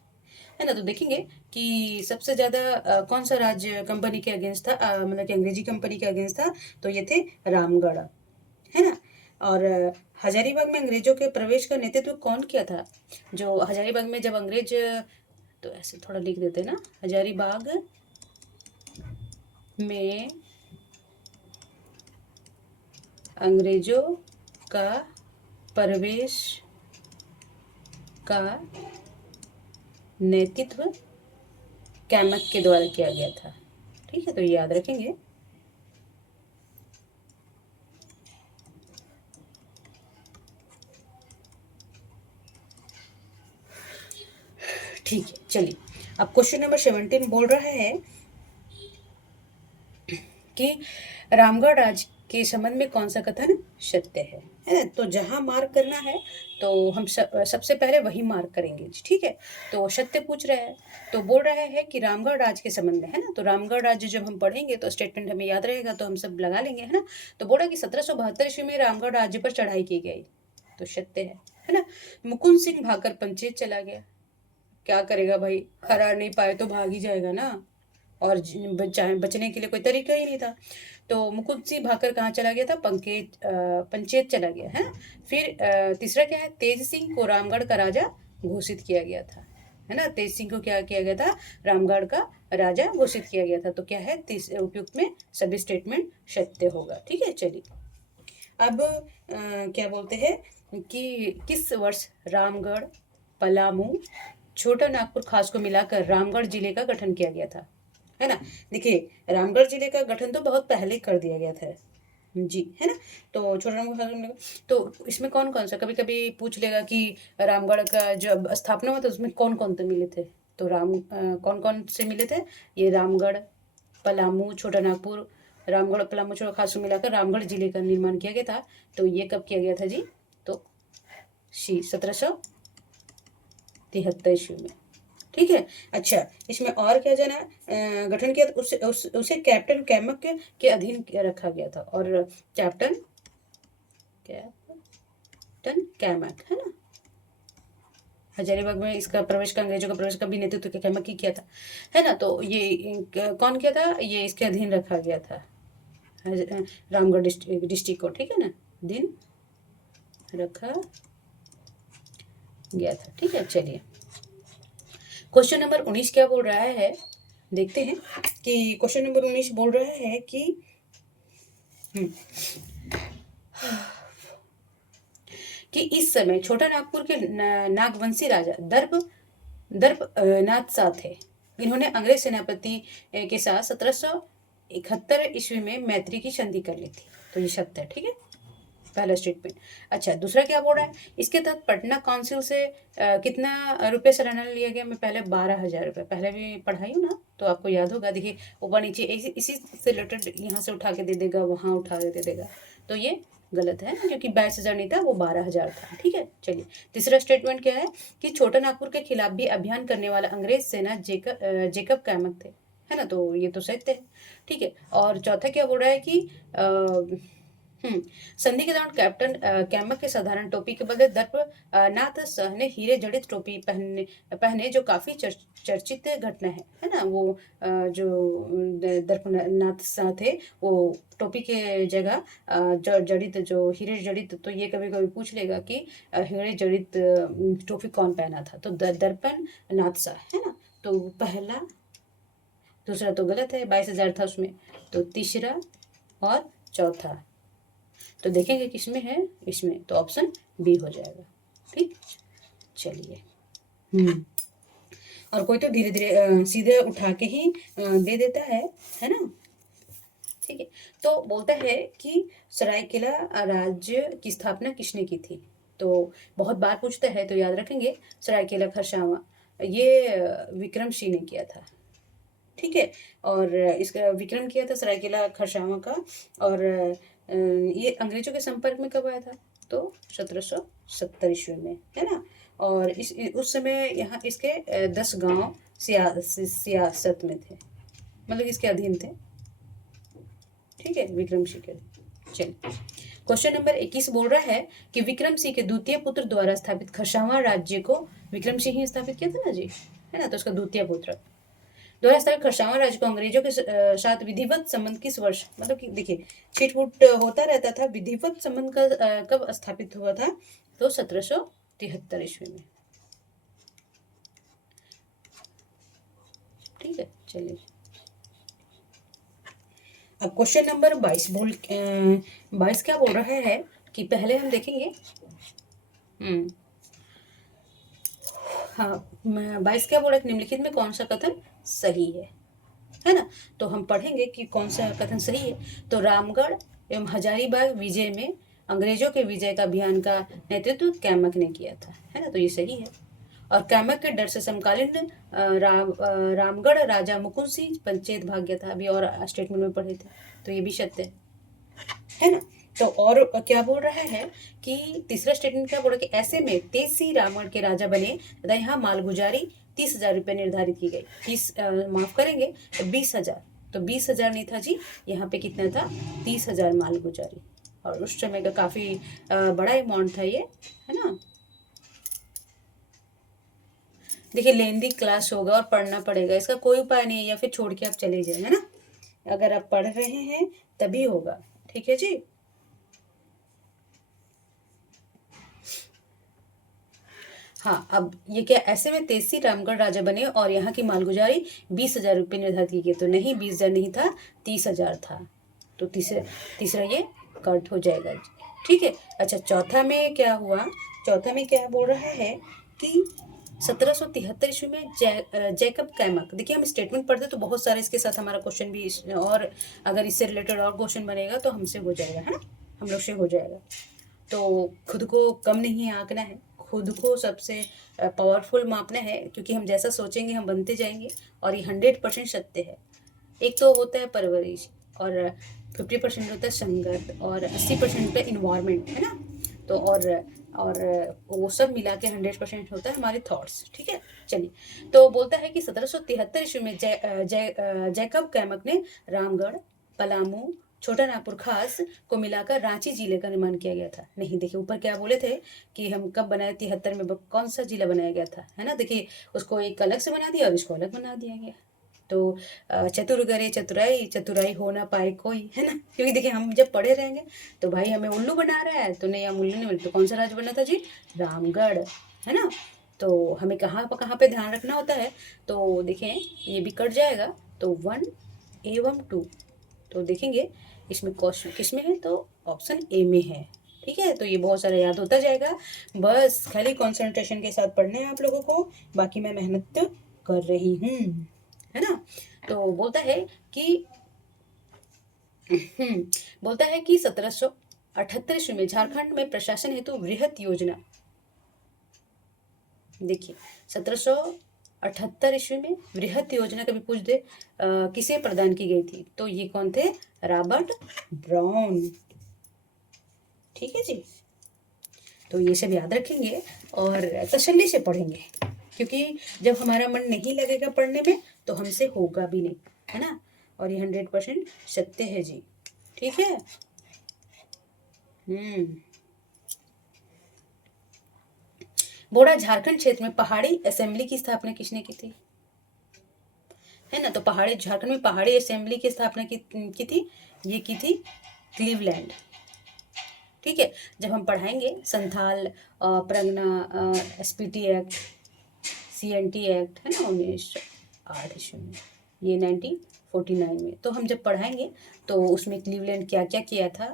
है ना। तो देखेंगे कि सबसे ज़्यादा कौन सा राज्य कंपनी के अगेंस्ट था, मतलब कि अंग्रेजी कंपनी के अगेंस्ट था, तो ये थे रामगढ़, है ना। और हजारीबाग में अंग्रेजों के प्रवेश का नेतृत्व कौन किया था, जो हजारीबाग में जब अंग्रेज, तो ऐसे थोड़ा लिख देते ना, हजारीबाग में अंग्रेजों का प्रवेश का नेतृत्व कैमक के द्वारा किया गया था। ठीक है, तो ये याद रखेंगे। ठीक है, चलिए अब क्वेश्चन नंबर 17 बोल रहा है कि रामगढ़ राज्य के संबंध में कौन सा कथन सत्य है ना। तो जहां मार्क करना है तो हम सबसे पहले वही मार्क करेंगे, ठीक है। तो सत्य पूछ रहा है, तो बोल रहा है कि रामगढ़ राज्य के संबंध में, है ना। तो रामगढ़ राज्य जब हम पढ़ेंगे तो स्टेटमेंट हमें याद रहेगा, तो हम सब लगा लेंगे, है ना। तो बोला कि 1772 ईस्वी में रामगढ़ राज्य पर चढ़ाई की गई, तो सत्य है ना। मुकुंद सिंह भागकर पंचेत चला गया, क्या करेगा भाई, हरा नहीं पाए तो भाग ही जाएगा ना, और बचने के लिए कोई तरीका ही नहीं था। तो मुकुंद सिंह भाकर कहाँ चला गया था, पंचेत चला गया, है ना। फिर तीसरा क्या है, तेज सिंह को रामगढ़ का राजा घोषित किया गया था, है ना। तेज सिंह को क्या किया गया था, रामगढ़ का राजा घोषित किया गया था। तो क्या है, उपयुक्त में सभी स्टेटमेंट सत्य होगा। ठीक है, चलिए अब क्या बोलते हैं कि किस वर्ष रामगढ़, पलामू, छोटा नागपुर खास को मिलाकर रामगढ़ जिले का गठन किया गया था, है ना। देखिए रामगढ़ जिले का गठन तो बहुत पहले कर दिया गया था जी, है ना। तो छोटा रामगढ़, तो इसमें कौन कौन सा, कभी कभी पूछ लेगा कि रामगढ़ का जब स्थापना हुआ था उसमें कौन कौन तो मिले थे, तो कौन कौन से मिले थे, ये रामगढ़, पलामू, छोटा नागपुर, रामगढ़, पलामू, छोटा खासू मिलाकर रामगढ़ जिले का निर्माण किया गया था। तो ये कब किया गया था जी, तो 1773 ईस्वी में। ठीक है, अच्छा इसमें और क्या जाना, गठन किया उसे कैप्टन कैमक के अधीन रखा गया था, और कैप्टन कैमक, है ना। हजारीबाग में इसका प्रवेश का, अंग्रेजों का प्रवेश का भी नेतृत्व कैमक ही किया था, है ना। तो ये कौन किया था, ये इसके अधीन रखा गया था, रामगढ़ डिस्ट्रिक्ट को, ठीक है ना, अधीन रखा गया था। ठीक है, चलिए क्वेश्चन नंबर 19 क्या बोल रहा है, देखते हैं कि क्वेश्चन नंबर 19 बोल रहा है कि इस समय छोटा नागपुर के नागवंशी राजा दर्प नाथ शाह थे। इन्होंने अंग्रेज सेनापति के साथ 1771 ईस्वी में मैत्री की संधि कर ली थी। तो ये सत्य है, ठीक है, पहला स्टेटमेंट। अच्छा दूसरा क्या बोल रहा है, इसके तहत पटना काउंसिल से कितना रुपये सालाना लिया गया, मैं पहले 12,000 रुपये पहले भी पढ़ाई हूँ ना, तो आपको याद होगा। देखिए ऊपर नीचे इसी से रिलेटेड यहाँ से उठा के दे देगा, वहाँ उठा के दे देगा, तो ये गलत है, क्योंकि 22,000 नहीं था, वो 12,000 था। ठीक है, चलिए तीसरा स्टेटमेंट क्या है कि छोटा नागपुर के खिलाफ भी अभियान करने वाला अंग्रेज सेना जेकब कैमक थे, है ना। तो ये तो सत्य है, ठीक है। और चौथा क्या बोल रहा है कि संधि के दौरान कैप्टन कैमक के साधारण टोपी के बदले दर्प नाथ शाह ने हीरे जड़ित टोपी पहने पहने जो काफी चर्चित घटना है ना। वो जो दर्पनाथ शाह थे वो टोपी के जगह जड़ित जो हीरे जड़ित, तो ये कभी कभी पूछ लेगा कि हीरे जड़ित टोपी कौन पहना था, तो दर्पण नाथ शाह है ना। तो पहला, दूसरा तो गलत है, 22,000 था उसमें, तो तीसरा और चौथा तो देखेंगे किसमें है, इसमें, तो ऑप्शन बी हो जाएगा। ठीक, चलिए। और कोई तो धीरे धीरे सीधे उठा के ही दे देता है ना। ठीक है, तो बोलता है कि सरायकेला राज्य की स्थापना किसने की थी, तो बहुत बार पूछता है, तो याद रखेंगे सरायकेला खरसावां, ये विक्रम सिंह ने किया था। ठीक है, और इसका विक्रम किया था सरायकेला खरसावां का। और ये अंग्रेजों के संपर्क में कब आया था, तो 1770 ईस्वी में, है ना। और उस समय यहाँ इसके 10 गांव सियासत में थे, मतलब इसके अधीन थे। ठीक है, विक्रम सिंह के। चलिए, क्वेश्चन नंबर 21 बोल रहा है कि विक्रम सिंह के द्वितीय पुत्र द्वारा स्थापित खरसावां राज्य को विक्रम सिंह ही स्थापित किया था ना जी, है ना। तो उसका द्वितीय पुत्र द्वारा स्थापित खरसावां राज्य को अंग्रेजों के साथ विधिवत संबंध किस वर्ष, मतलब कि देखिए छिटपुट होता रहता था, विधिवत संबंध का कब स्थापित हुआ था, तो 1773 ईस्वी में। ठीक है, चलिए। अब क्वेश्चन नंबर 22 क्या बोल रहा है कि पहले हम देखेंगे। हाँ, 22 क्या बोल रहा है, निम्नलिखित में कौन सा कथन सही है ना। तो हम पढ़ेंगे कि कौन सा कथन सही है। तो रामगढ़ एवं हजारीबाग विजय में अंग्रेजों के विजय का अभियान का नेतृत्व कैमक ने किया था, है ना, तो ये सही है। और कैमक के डर से समकालीन रामगढ़ राजा मुकुंद सिंह पंचेत भाग गया था, अभी और स्टेटमेंट में पढ़े थे, तो ये भी सत्य है ना। तो और क्या बोल रहा है कि तीसरा स्टेटमेंट क्या बोल रहा है कि ऐसे में तेज सिंह रावण के राजा बने तथा यहाँ मालगुजारी 30,000 रुपये निर्धारित की गई। 30 माफ करेंगे तो 20,000, तो 20,000 नहीं था जी, यहाँ पे कितना था, 30,000 मालगुजारी। और उस समय का काफी बड़ा अमाउंट था ये, है ना। देखिए लेंदी क्लास होगा और पढ़ना पड़ेगा, इसका कोई उपाय नहीं है, या फिर छोड़ के आप चले जाए, है ना। अगर आप पढ़ रहे हैं तभी होगा, ठीक है जी। हाँ, अब ये क्या, ऐसे में तेज सिंह रामगढ़ राजा बने और यहाँ की मालगुजारी 20,000 रुपये निर्धारित की गई, तो नहीं 20,000 नहीं था, 30,000 था, तो तीसरा ये कट हो जाएगा। ठीक है, अच्छा चौथा में क्या हुआ, चौथा में क्या बोल रहा है कि 1773 ईस्वी में जैकब कैमक, देखिए हम स्टेटमेंट पढ़ते तो बहुत सारे इसके साथ हमारा क्वेश्चन भी और अगर इससे रिलेटेड और क्वेश्चन बनेगा तो हमसे हो जाएगा, है ना, हम लोग से हो जाएगा। तो खुद को कम नहीं आंकना है, खुद को सबसे पावरफुल मापना है, क्योंकि हम जैसा सोचेंगे हम बनते जाएंगे, और ये 100% सत्य है। एक तो होता है परवरिश, और 50% होता है संगत, और 80% होता है इन्वायरमेंट, है ना। तो और वो सब मिला के 100% होता है हमारे थॉट्स। ठीक है, चलिए। तो बोलता है कि 1773 ईस्वी में जैकब कैमक ने रामगढ़, पलामू, छोटा नागपुर खास को मिलाकर रांची जिले का निर्माण किया गया था। नहीं, देखिए ऊपर क्या बोले थे कि हम कब बनाए, 73 में कौन सा जिला बनाया गया था, है ना। देखिए उसको एक अलग से बना दिया और इसको अलग बना दिया गया। तो चतुर करे चतुराई, चतुराई हो ना पाए कोई, है ना। क्योंकि देखिए हम जब पढ़े रहेंगे तो भाई हमें उल्लू बना रहा है, तो नहीं, हम उल्लू नहीं बने, तो कौन सा राज्य बना था जी, रामगढ़, है ना। तो हमें कहाँ पे ध्यान रखना होता है, तो देखें ये भी कट जाएगा, तो 1 एवं 2, तो देखेंगे इसमें क्वेश्चन किसमें है, तो ऑप्शन ए में है। ठीक है, तो ये बहुत सारा याद होता जाएगा, बस खाली कंसंट्रेशन के साथ पढ़ना है आप लोगों को, बाकी मैं मेहनत कर रही हूँ, है ना। तो बोलता है कि बोलता है कि 1778 ईस्वी में झारखंड में प्रशासन हेतु वृहत योजना, देखिए 1778 ईस्वी में वृहत योजना कभी पूछ दे किसे प्रदान की गई थी, तो ये कौन थे, रॉबर्ट ब्राउन। ठीक है जी, तो ये सब याद रखेंगे और तसल्ली से पढ़ेंगे, क्योंकि जब हमारा मन नहीं लगेगा पढ़ने में तो हमसे होगा भी नहीं, है ना। और ये 100% सत्य है जी, ठीक है। बोड़ा झारखंड क्षेत्र में पहाड़ी असेंबली की स्थापना किसने की थी? है ना, तो पहाड़ी झारखंड में पहाड़ी असेंबली की स्थापना की थी, ये की थी क्लीवलैंड। ठीक है, जब हम पढ़ाएंगे Santhal Pargana SPT act, CNT act, है ना, 1908 ये 1949 में, तो हम जब पढ़ाएंगे तो उसमें क्लीवलैंड क्या क्या किया था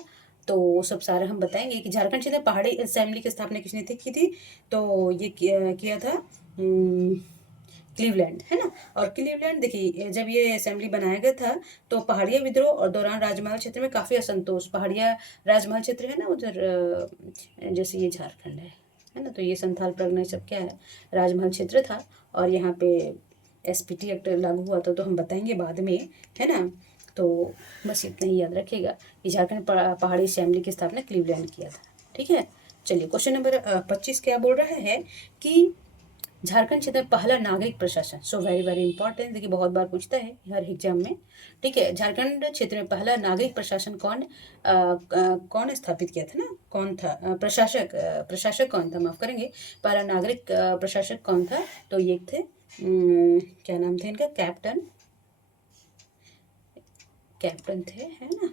तो वो सब सारा हम बताएंगे कि झारखंड क्षेत्र में पहाड़ी असेंबली की स्थापना किसने की थी, तो ये किया था क्लीवलैंड, है ना। और क्लीवलैंड देखिए, जब ये असेंबली बनाया गया था तो पहाड़िया विद्रोह और दौरान राजमहल क्षेत्र में काफ़ी असंतोष, पहाड़िया राजमहल क्षेत्र है ना उधर, जैसे ये झारखंड है ना, तो ये संथाल परगना सब क्या है, राजमहल क्षेत्र था। और यहाँ पे एसपीटी एक्ट लागू हुआ था, तो हम बताएंगे बाद में, है ना। तो बस इतना ही याद रखिएगा कि झारखंड पहाड़ी असेंबली की स्थापना क्लीवलैंड किया था। ठीक है, चलिए क्वेश्चन नंबर 25 क्या बोल रहा है कि झारखंड क्षेत्र में पहला नागरिक प्रशासन, सो वेरी वेरी इंपॉर्टेंट, देखिए बहुत बार पूछता है हर एग्जाम में। ठीक है, झारखंड क्षेत्र में पहला नागरिक प्रशासन कौन स्थापित किया था ना, कौन था प्रशासक कौन था, माफ करेंगे, पहला नागरिक प्रशासक कौन था, तो ये थे क्या नाम था इनका, कैप्टन थे, है ना,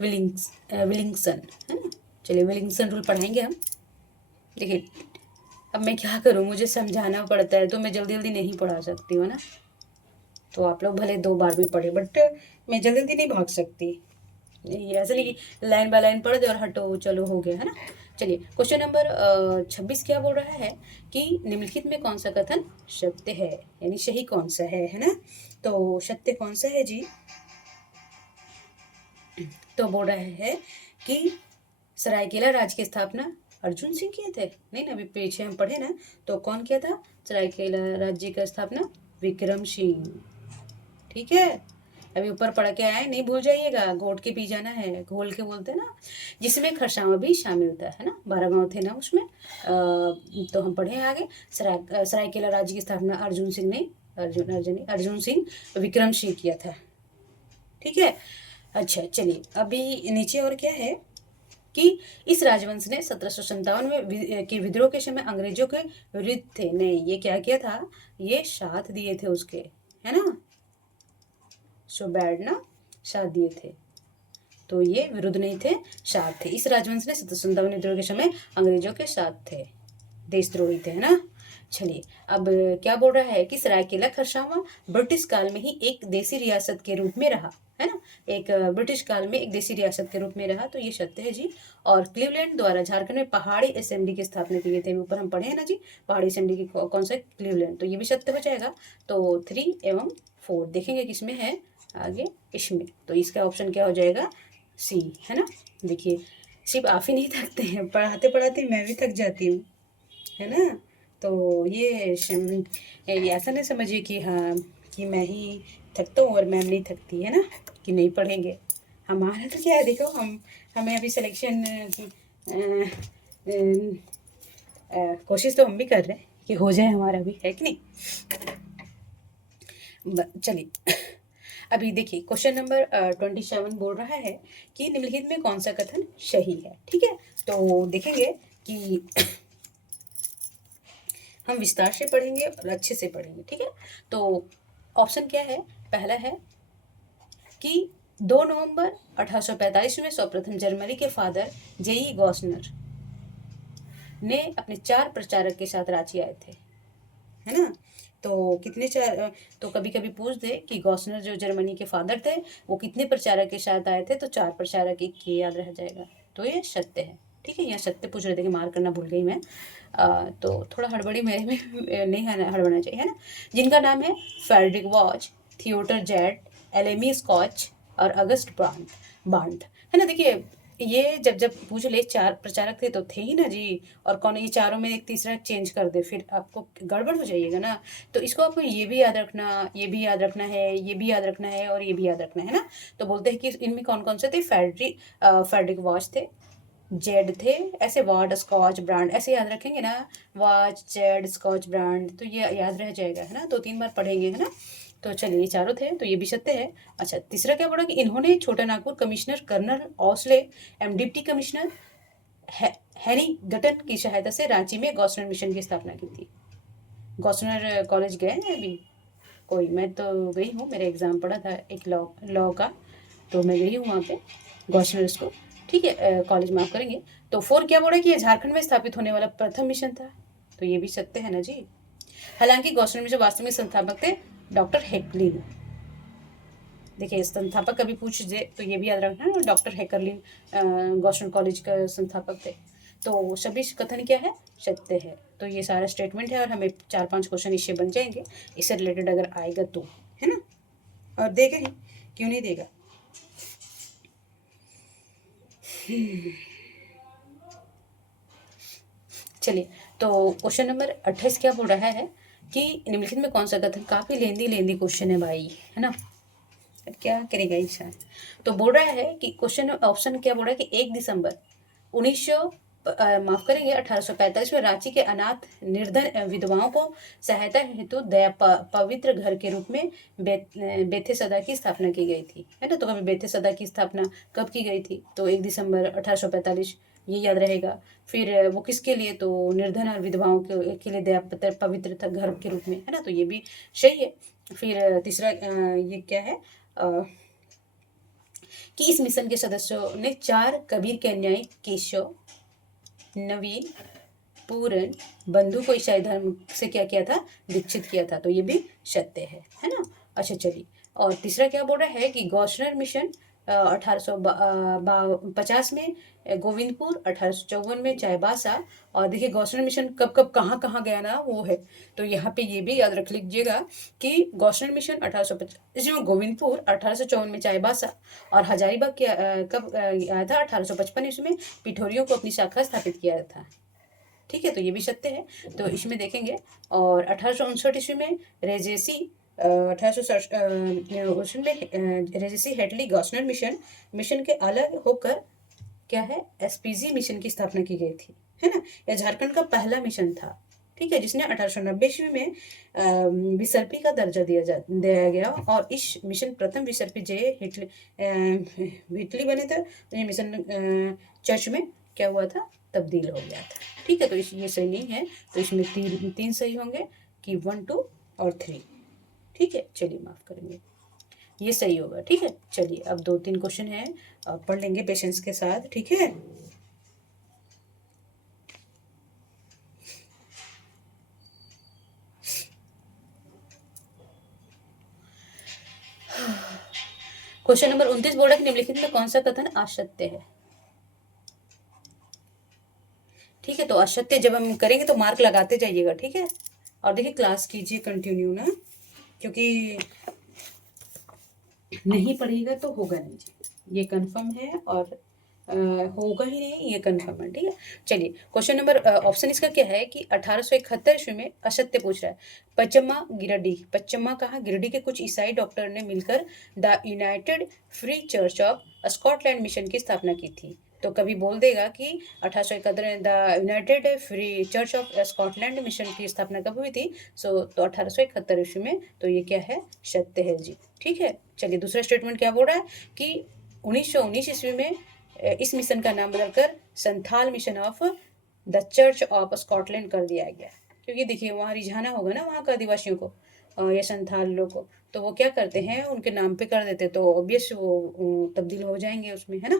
विलिंगसन, है ना। चलिए विलिंगसन रूल पढ़ाएंगे हम। देखिए अब मैं क्या करूँ, मुझे समझाना पड़ता है तो मैं जल्दी जल्दी नहीं पढ़ा सकती हूँ ना, तो आप लोग भले 2 बार भी पढ़े बट मैं जल्दी जल्दी नहीं भाग सकती। ये ऐसा नहीं कि लाइन बाय लाइन पढ़ दे और हटो चलो हो गया, है ना। चलिए क्वेश्चन नंबर 26 क्या बोल रहा है कि निम्नलिखित में कौन सा कथन सत्य है, यानी सही कौन सा है ना। तो सत्य कौन सा है जी, तो बोल रहा है कि सरायकेला राज्य की स्थापना अर्जुन सिंह किए थे, नहीं ना, अभी पीछे हम पढ़े ना, तो कौन किया था सरायकेला राज्य का स्थापना, विक्रम सिंह। ठीक है, अभी ऊपर पढ़ के आए, नहीं भूल जाइएगा, घोट के पी जाना है, घोल के बोलते हैं ना, जिसमें खरसावां भी शामिल था, है ना, 12 गांव थे ना उसमें। तो हम पढ़े आगे, सरायकेला राज्य की स्थापना अर्जुन सिंह ने, अर्जुन सिंह विक्रम सिंह किया था। ठीक है, अच्छा चलिए अभी नीचे और क्या है कि इस राजवंश ने 1757 में के विद्रोह के समय अंग्रेजों के विरुद्ध थे, नहीं ये क्या किया था, ये साथ दिए थे उसके, है ना, सो बैड ना, साथ दिए थे, तो ये विरुद्ध नहीं थे, साथ थे। इस राजवंश ने 1757 विद्रोह के समय अंग्रेजों के साथ थे, देशद्रोही थे, है ना। चलिए अब क्या बोल रहा है कि सरायकेला खरसावां ब्रिटिश काल में ही एक देसी रियासत के रूप में रहा, है ना, एक ब्रिटिश काल में एक देसी रियासत के रूप में रहा, तो ये सत्य है जी। और क्लीवलैंड द्वारा झारखंड में पहाड़ी असेंबली की स्थापना की गई थी, ऊपर हम पढ़े हैं ना जी, पहाड़ी असेंबली की कौन सा, क्लीवलैंड, तो ये भी सत्य हो जाएगा। तो 3 एवं 4 देखेंगे किसमें है आगे, इसमें, तो इसका ऑप्शन क्या हो जाएगा, सी, है ना। देखिए सिर्फ आप ही नहीं थकते हैं, पढ़ाते पढ़ाते मैं भी थक जाती हूँ, है ना। तो ये ऐसा नहीं समझिए कि हाँ कि मैं ही थकता हूँ और मैम नहीं थकती, है ना, कि नहीं पढ़ेंगे। हमारा तो क्या है, देखो हमें अभी सिलेक्शन कोशिश तो हम भी कर रहे हैं कि हो जाए हमारा भी, है कि नहीं। चलिए अभी देखिए क्वेश्चन नंबर 27 बोल रहा है कि निम्नलिखित में कौन सा कथन सही है। ठीक है, तो देखेंगे कि हम विस्तार से पढ़ेंगे और अच्छे से पढ़ेंगे। ठीक है, तो ऑप्शन क्या है, पहला है कि 2 नवंबर 1845 में सर्वप्रथम जर्मनी के फादर जेई गॉसनर ने अपने 4 प्रचारक के साथ रांची आए थे, है ना। तो कितने चार, तो कभी कभी पूछ दे कि गॉसनर जो जर्मनी के फादर थे वो कितने प्रचारक के साथ आए थे, तो 4 प्रचारक, एक ये याद रह जाएगा, तो ये सत्य है। ठीक है, यहाँ सत्य पूछ रहे थे कि मार करना भूल गई मैं, तो थोड़ा हड़बड़ी मेरे में नहीं है, हड़बड़ना चाहिए, है ना। जिनका नाम है फेडरिक वॉच, थियोटर जेट, एलेमी स्कॉच और अगस्ट बांड, है ना। देखिए ये जब जब पूछ ले 4 प्रचारक थे तो थे ही ना जी, और कौन, ये चारों में एक तीसरा चेंज कर दे फिर आपको गड़बड़ हो जाइएगा ना। तो इसको आपको ये भी याद रखना, ये भी याद रखना है, ये भी याद रखना है और ये भी याद रखना है ना। तो बोलते हैं कि इनमें कौन कौन से थे, फेडरिक वॉच थे, जेड थे, ऐसे वार्ड स्कॉच ब्रांड ऐसे याद रखेंगे ना, वाच जेड स्कॉच ब्रांड, तो ये याद रह जाएगा, है ना, 2-3 बार पढ़ेंगे, है ना। तो चलिए ये चारों थे, तो ये भी सत्य है। अच्छा, तीसरा क्या बोला कि इन्होंने छोटा नागपुर कमिश्नर कर्नल ओसले एवं डिप्टी कमिश्नर हैरी डटन की सहायता से रांची में गॉसनर मिशन की स्थापना की थी। गॉसनर कॉलेज गए हैं अभी कोई? मैं तो गई हूँ, मेरा एग्ज़ाम पड़ा था एक लॉ का, तो मैं गई हूँ वहाँ पे गॉसनर स्कूल। ठीक है, कॉलेज माफ़ करेंगे। तो 4 क्या बोला कि ये झारखंड में स्थापित होने वाला प्रथम मिशन था, तो ये भी सत्य है ना जी। हालांकि गॉसनर मिशन वास्तव में संस्थापक थे डॉक्टर हेकलिन। देखिए, संस्थापक कभी पूछ दे तो ये भी याद रखना, डॉक्टर हेकरलिन गॉसनर कॉलेज का संस्थापक थे। तो सभी कथन क्या है? सत्य है। तो ये सारा स्टेटमेंट है और हमें 4-5 क्वेश्चन इससे बन जाएंगे, इससे रिलेटेड अगर आएगा तो, है ना। और देगा ही, क्यों नहीं देगा। चलिए, तो क्वेश्चन नंबर 28 क्या बोल रहा है कि निम्नलिखित में कौन सा कथन, काफ़ी लेंदी क्वेश्चन है भाई, है ना, क्या करेगा इंसान। तो बोल रहा है कि क्वेश्चन ऑप्शन क्या बोल रहा है कि 1 दिसंबर 1900 माफ करेंगे 1845 में रांची के अनाथ निर्धन विधवाओं को सहायता हेतु दया पवित्र घर के रूप में बेथे सदा की स्थापना की गई थी, है ना। तो कभी बेथे सदा की स्थापना कब की गई थी? तो 1 दिसंबर 1845, ये याद रहेगा। फिर वो किसके लिए? तो निर्धन और विधवाओं के लिए दया पवित्र घर के रूप में, है ना। तो ये भी सही है। फिर तीसरा ये क्या है कि इस मिशन के सदस्यों ने 4 कबीर के अन्यायी केशव, नवीन, पूरन, बंधु को ईसाई धर्म से क्या किया था? दीक्षित किया था। तो ये भी सत्य है ना। अच्छा चलिए, और तीसरा क्या बोल रहा है कि गॉसनर मिशन 1850 में गोविंदपुर, 1854 में चाईबासा। और देखिए गॉसनर मिशन कब कब कहाँ कहाँ गया ना, वो है। तो यहाँ पे ये भी याद रख लीजिएगा कि गॉसनर मिशन 1850 में गोविंदपुर, 1854 में चाईबासा, और हजारीबाग कब आया था? 1855 ईस्वी में पिठोरियों को अपनी शाखा स्थापित किया था। ठीक है, तो ये भी सत्य है। तो इसमें देखेंगे। और 1859 ईस्वी में रेजेसी 1860 में रेजेसी हेडली गॉसनर मिशन के अलग होकर क्या है? एसपीजी मिशन की स्थापना की गई थी, है ना। यह झारखंड का पहला मिशन था, ठीक है, जिसने 1890 ईस्वी में विसर्पी का दर्जा दिया गया। और इस मिशन प्रथम विसर्पी जे हिटली बने थे। तो ये मिशन चर्च में क्या हुआ था? तब्दील हो गया था। ठीक है, तो ये सही नहीं है। तो इसमें तीन सही होंगे कि 1, 2 और 3। ठीक है, चलिए माफ करेंगे, ये सही होगा। ठीक है, चलिए अब 2-3 क्वेश्चन है, पढ़ लेंगे पेशेंस के साथ। ठीक है, क्वेश्चन नंबर 29 बोल रहा है कि निम्नलिखित में कौन सा कथन असत्य है? ठीक है, तो असत्य जब हम करेंगे तो मार्क लगाते जाइएगा, ठीक है। और देखिए क्लास कीजिए कंटिन्यू ना, क्योंकि नहीं पढ़ेगा तो होगा नहीं जी, ये कंफर्म है। और होगा ही नहीं, ये कंफर्म है। ठीक है, चलिए क्वेश्चन नंबर ऑप्शन इसका क्या है कि 1871 ईस्वी में असत्य पूछ रहा है। पचम्मा कहाँ? गिरिडीह के कुछ ईसाई डॉक्टर ने मिलकर the United free church of Scotland mission की स्थापना की थी। तो कभी बोल देगा कि 1871 में the United free church of Scotland mission की स्थापना कब हुई थी? तो 1871 ईस्वी में। तो ये क्या है? सत्य है जी। ठीक है, चलिए दूसरा स्टेटमेंट क्या बोल रहा है कि 1919 ईस्वी में इस मिशन का नाम बदलकर Santhal mission of the church of Scotland कर दिया गया। क्योंकि देखिए वहाँ रिझाना होगा ना वहाँ का आदिवासियों को, या संथाल लोग को। तो वो क्या करते हैं, उनके नाम पे कर देते, तो ऑब्वियस वो तब्दील हो जाएंगे उसमें, है ना,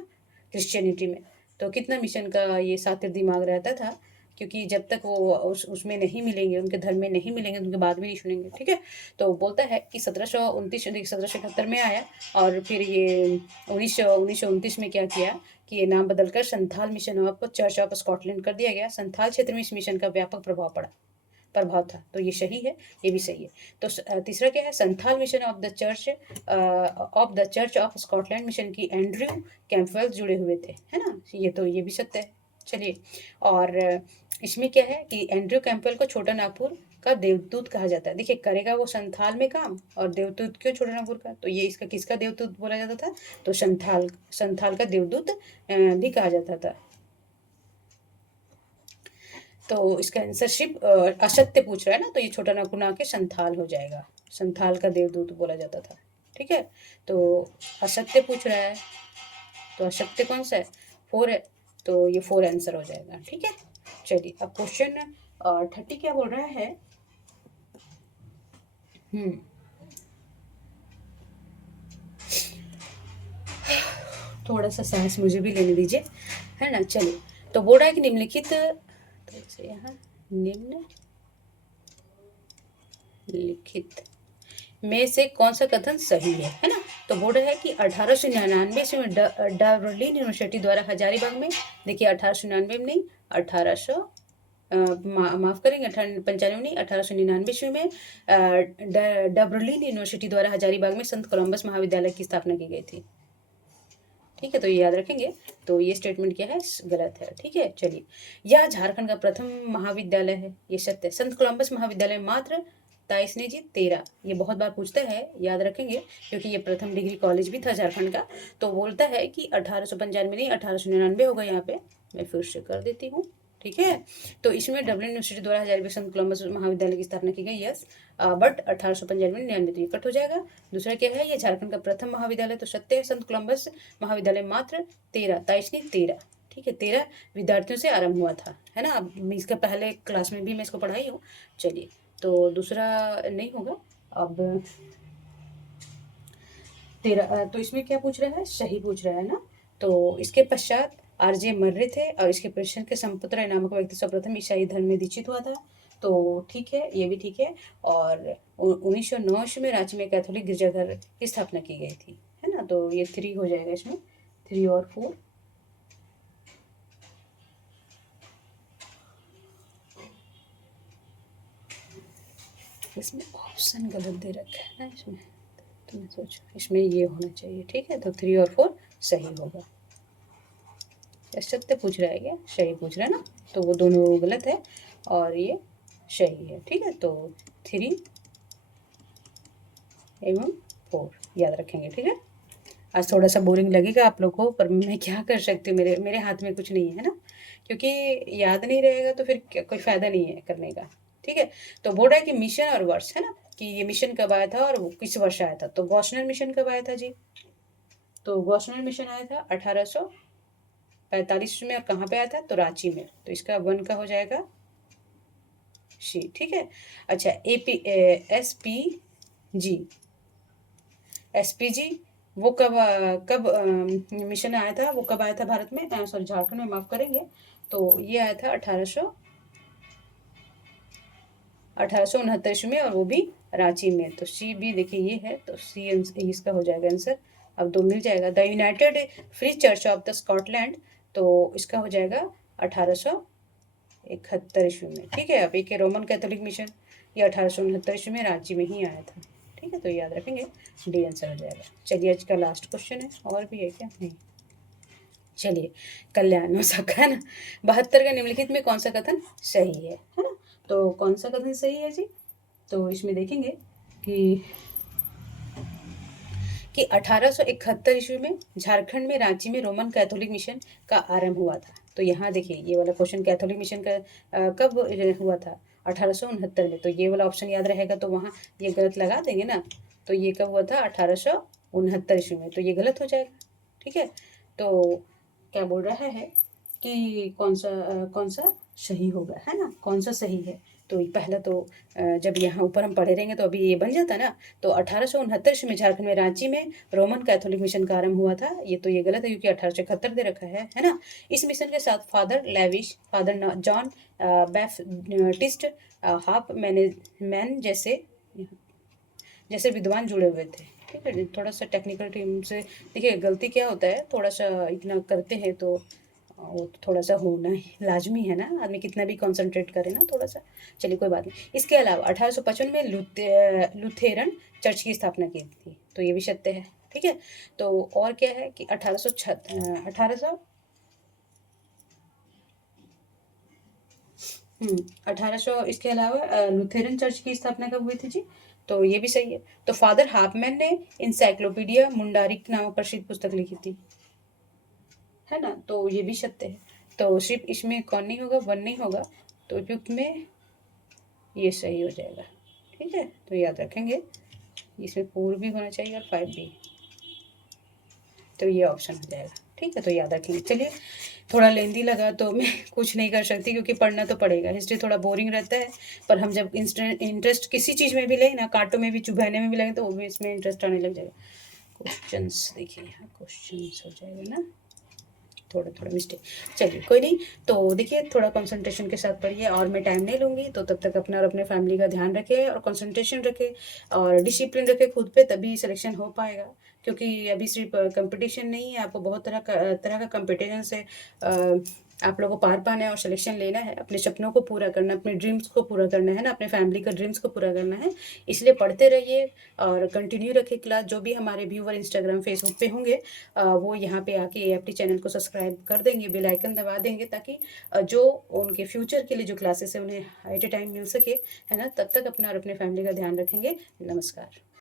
क्रिश्चियनिटी में। तो कितना मिशन का ये सातिर दिमाग रहता था, क्योंकि जब तक वो उसमें नहीं मिलेंगे, उनके धर्म में नहीं मिलेंगे, तो उनके बाद में नहीं सुनेंगे। ठीक है, तो बोलता है कि 1771 में आया। और फिर ये 1929 में क्या किया कि ये नाम बदलकर Santhal mission of church of Scotland कर दिया गया। संथाल क्षेत्र में इस मिशन का व्यापक प्रभाव था। तो ये सही है, ये भी सही है। तो तीसरा क्या है? Santhal mission of the church of Scotland mission की एंड्रयू कैंपवेल जुड़े हुए थे, है ना। ये भी सत्य है। चलिए, और इसमें क्या है कि एंड्रयू कैंपवेल को छोटा नागपुर का देवदूत कहा जाता है। देखिए करेगा वो संथाल में काम, और देवदूत क्यों छोटा नागपुर का? तो ये इसका किसका देवदूत बोला जाता था? तो संथाल का देवदूत भी कहा जाता था। तो इसका आंसर शिव असत्य पूछ रहा है ना, तो ये छोटा नागपुर ना के संथाल हो जाएगा। संथाल का देवदूत बोला जाता था। ठीक है, तो असत्य पूछ रहा है, तो असत्य कौन सा है, 4 है, तो ये 4 आंसर हो जाएगा। ठीक है, चलिए अब क्वेश्चन 30 क्या बोल रहा है। थोड़ा सा सांस मुझे भी लेने दीजिए, है ना। चलिए, तो बोल रहा है कि निम्नलिखित, तो यहाँ निम्नलिखित में से कौन सा कथन सही है ना। तो बोल रहा है कि 1899 ईस्वी में डार्लिन यूनिवर्सिटी द्वारा हजारीबाग में, देखिए 1899 में नहीं, 1800 माफ करेंगे, 1895 नहीं, 1899 ईस्वी में डबर्लिन यूनिवर्सिटी द्वारा हजारीबाग में संत कोलंबस महाविद्यालय की स्थापना की गई थी। ठीक है, तो ये याद रखेंगे। तो ये स्टेटमेंट क्या है, गलत है। ठीक है, चलिए, यह झारखंड का प्रथम महाविद्यालय है, ये सत्य है। संत कोलंबस महाविद्यालय मात्र 23 ने जी 13, ये बहुत बार पूछता है, याद रखेंगे, क्योंकि ये प्रथम डिग्री कॉलेज भी था झारखंड का। तो बोलता है कि 1895 नहीं, 1899 होगा। यहाँ पे मैं फिर से कर देती हूँ। ठीक है, तो इसमें डब्लिन यूनिवर्सिटी द्वारा हजारीबाग संत कोलंबस महाविद्यालय की स्थापना की गई, यस। बट 1895 99 तो ये कट हो जाएगा। दूसरा क्या है, ये झारखंड का प्रथम महाविद्यालय, तो सत्य है। संत कोलंबस महाविद्यालय मात्र 13, 23 नहीं 13, ठीक है, 13 विद्यार्थियों से आरंभ हुआ था, है ना। अब मैं इसका पहले क्लास में भी मैं इसको पढ़ाई हूँ। चलिए, तो दूसरा नहीं होगा। अब 13, तो इसमें क्या पूछ रहा है, सही पूछ रहा है ना। तो इसके पश्चात आरजे मर्रे थे, और इसके प्रश्न के संपुत्र नामक व्यक्ति सर्वप्रथम ईसाई धर्म में दीक्षित हुआ था। तो ठीक है, ये भी ठीक है। और 1909 में रांची में कैथोलिक गिरजाघर की स्थापना की गई थी, है ना। तो ये 3 हो जाएगा इसमें, 3 और 4। इसमें ऑप्शन गलत दे रखा है ना इसमें, तो मैं सोचा इसमें ये होना चाहिए। ठीक है, तो 3 और 4 सही होगा। सत्य पूछ रहा है क्या, सही पूछ रहा है ना, तो वो दोनों गलत है और ये सही है। ठीक है, तो 3 एवं 4 याद रखेंगे। ठीक है, आज थोड़ा सा बोरिंग लगेगा आप लोग को, पर मैं क्या कर सकती हूँ, मेरे मेरे हाथ में कुछ नहीं है ना, क्योंकि याद नहीं रहेगा तो फिर कोई फायदा नहीं है करने का। ठीक है, तो बोल रहा है कि मिशन और वर्ष, है ना, कि ये मिशन कब आया था और वो किस वर्ष आया था। तो गॉसनर मिशन कब आया था जी, तो गॉसनर मिशन आया था 1845 में, और कहाँ पे आया था, तो रांची में। तो इसका 1 का हो जाएगा सी। ठीक है, अच्छा, एस पी जी वो कब मिशन आया था, वो कब आया था भारत में, सॉरी झारखंड में, माफ करेंगे। तो ये आया था 1869 ईस्वी में, और वो भी रांची में। तो सी भी देखिए ये है, तो सी इसका हो जाएगा आंसर। अब 2 मिल जाएगा। The United free church of the Scotland, तो इसका हो जाएगा 1871 ईस्वी में। ठीक है, अब एक है रोमन कैथोलिक मिशन, ये 1869 ईस्वी में रांची में ही आया था। ठीक है, तो याद रखेंगे, डी आंसर हो जाएगा। चलिए, आज का लास्ट क्वेश्चन है, और भी है क्या, नहीं। चलिए, कल्याण मसाका, है ना। 72 का निम्नलिखित में कौन सा कथन सही है ना। तो कौन सा कथन सही है जी, तो इसमें देखेंगे कि 1871 ईस्वी में झारखंड में रांची में रोमन कैथोलिक मिशन का आरंभ हुआ था। तो यहाँ देखिए, ये वाला क्वेश्चन कैथोलिक मिशन का कब हुआ था, 1869 में। तो ये वाला ऑप्शन याद रहेगा, तो वहाँ ये गलत लगा देंगे ना। तो ये कब हुआ था, 1869 ईस्वी में, तो ये गलत हो जाएगा। ठीक है, तो क्या बोल रहा है कि कौन सा सही होगा, है ना, कौन सा सही है। तो पहला तो जब यहाँ ऊपर हम पढ़े रहेंगे तो अभी ये बन जाता ना। तो 1869 ईस्वी में झारखंड में रांची में रोमन कैथोलिक मिशन का आरंभ हुआ था, ये तो ये गलत है, क्योंकि 1871 दे रखा है ना। इस मिशन के साथ फादर लेविश, फादर जॉन बैप्टिस्ट हाफ मैन जैसे जैसे विद्वान जुड़े हुए थे। ठीक है, थोड़ा सा टेक्निकल टीम से देखिए, गलती क्या होता है, थोड़ा सा इतना करते हैं तो वो तो थोड़ा सा होना ही लाजमी है ना, आदमी कितना भी कंसंट्रेट करे ना थोड़ा सा। चलिए, कोई बात नहीं। इसके अलावा 1855 में लुथेरन चर्च की स्थापना की थी, तो ये भी सत्य है। ठीक है, तो और क्या है कि 1800 इसके अलावा लुथेरन चर्च की स्थापना कब हुई थी जी, तो ये भी सही है। तो फादर हाफमैन ने इंसाइक्लोपीडिया मुंडारिक नामक प्रसिद्ध पुस्तक लिखी थी, है ना, तो ये भी सत्य है। तो सिर्फ इसमें कौन नहीं होगा, 1 नहीं होगा, तो उपयुक्त में ये सही हो जाएगा। ठीक है, तो याद रखेंगे इसमें 4 भी होना चाहिए और 5 भी, तो ये ऑप्शन हो जाएगा। ठीक है, तो याद रखेंगे। चलिए, थोड़ा लेंदी लगा तो मैं कुछ नहीं कर सकती, क्योंकि पढ़ना तो पड़ेगा। हिस्ट्री थोड़ा बोरिंग रहता है, पर हम जब इंटरेस्ट किसी चीज़ में भी लें ना, कांटों में भी चुभाने में भी लें, तो वो भी इसमें इंटरेस्ट आने लग जाएगा। क्वेश्चंस देखिए, यहाँ क्वेश्चंस हो जाएगा ना, थोड़ा थोड़ा मिस्टेक। चलिए कोई नहीं, तो देखिए थोड़ा कंसंट्रेशन के साथ पढ़िए, और मैं टाइम नहीं लूँगी, तो तब तक अपना और अपने फैमिली का ध्यान रखें और कंसंट्रेशन रखें और डिसिप्लिन रखें खुद पे, तभी सिलेक्शन हो पाएगा। क्योंकि अभी सिर्फ कंपटीशन नहीं है, आपको बहुत तरह का कंपटीशन से आप लोगों को पार पाना है और सिलेक्शन लेना है, अपने सपनों को पूरा करना, अपने ड्रीम्स को पूरा करना है ना, अपने फैमिली का ड्रीम्स को पूरा करना है। इसलिए पढ़ते रहिए और कंटिन्यू रखिए क्लास। जो भी हमारे व्यूवर इंस्टाग्राम फेसबुक पे होंगे, वो यहाँ पे आके एएफटी चैनल को सब्सक्राइब कर देंगे, बेल आइकन दबा देंगे, ताकि जो उनके फ्यूचर के लिए जो क्लासेस है उन्हें एट ए टाइम मिल सके, है ना। तब तक अपना और अपने फैमिली का ध्यान रखेंगे। नमस्कार।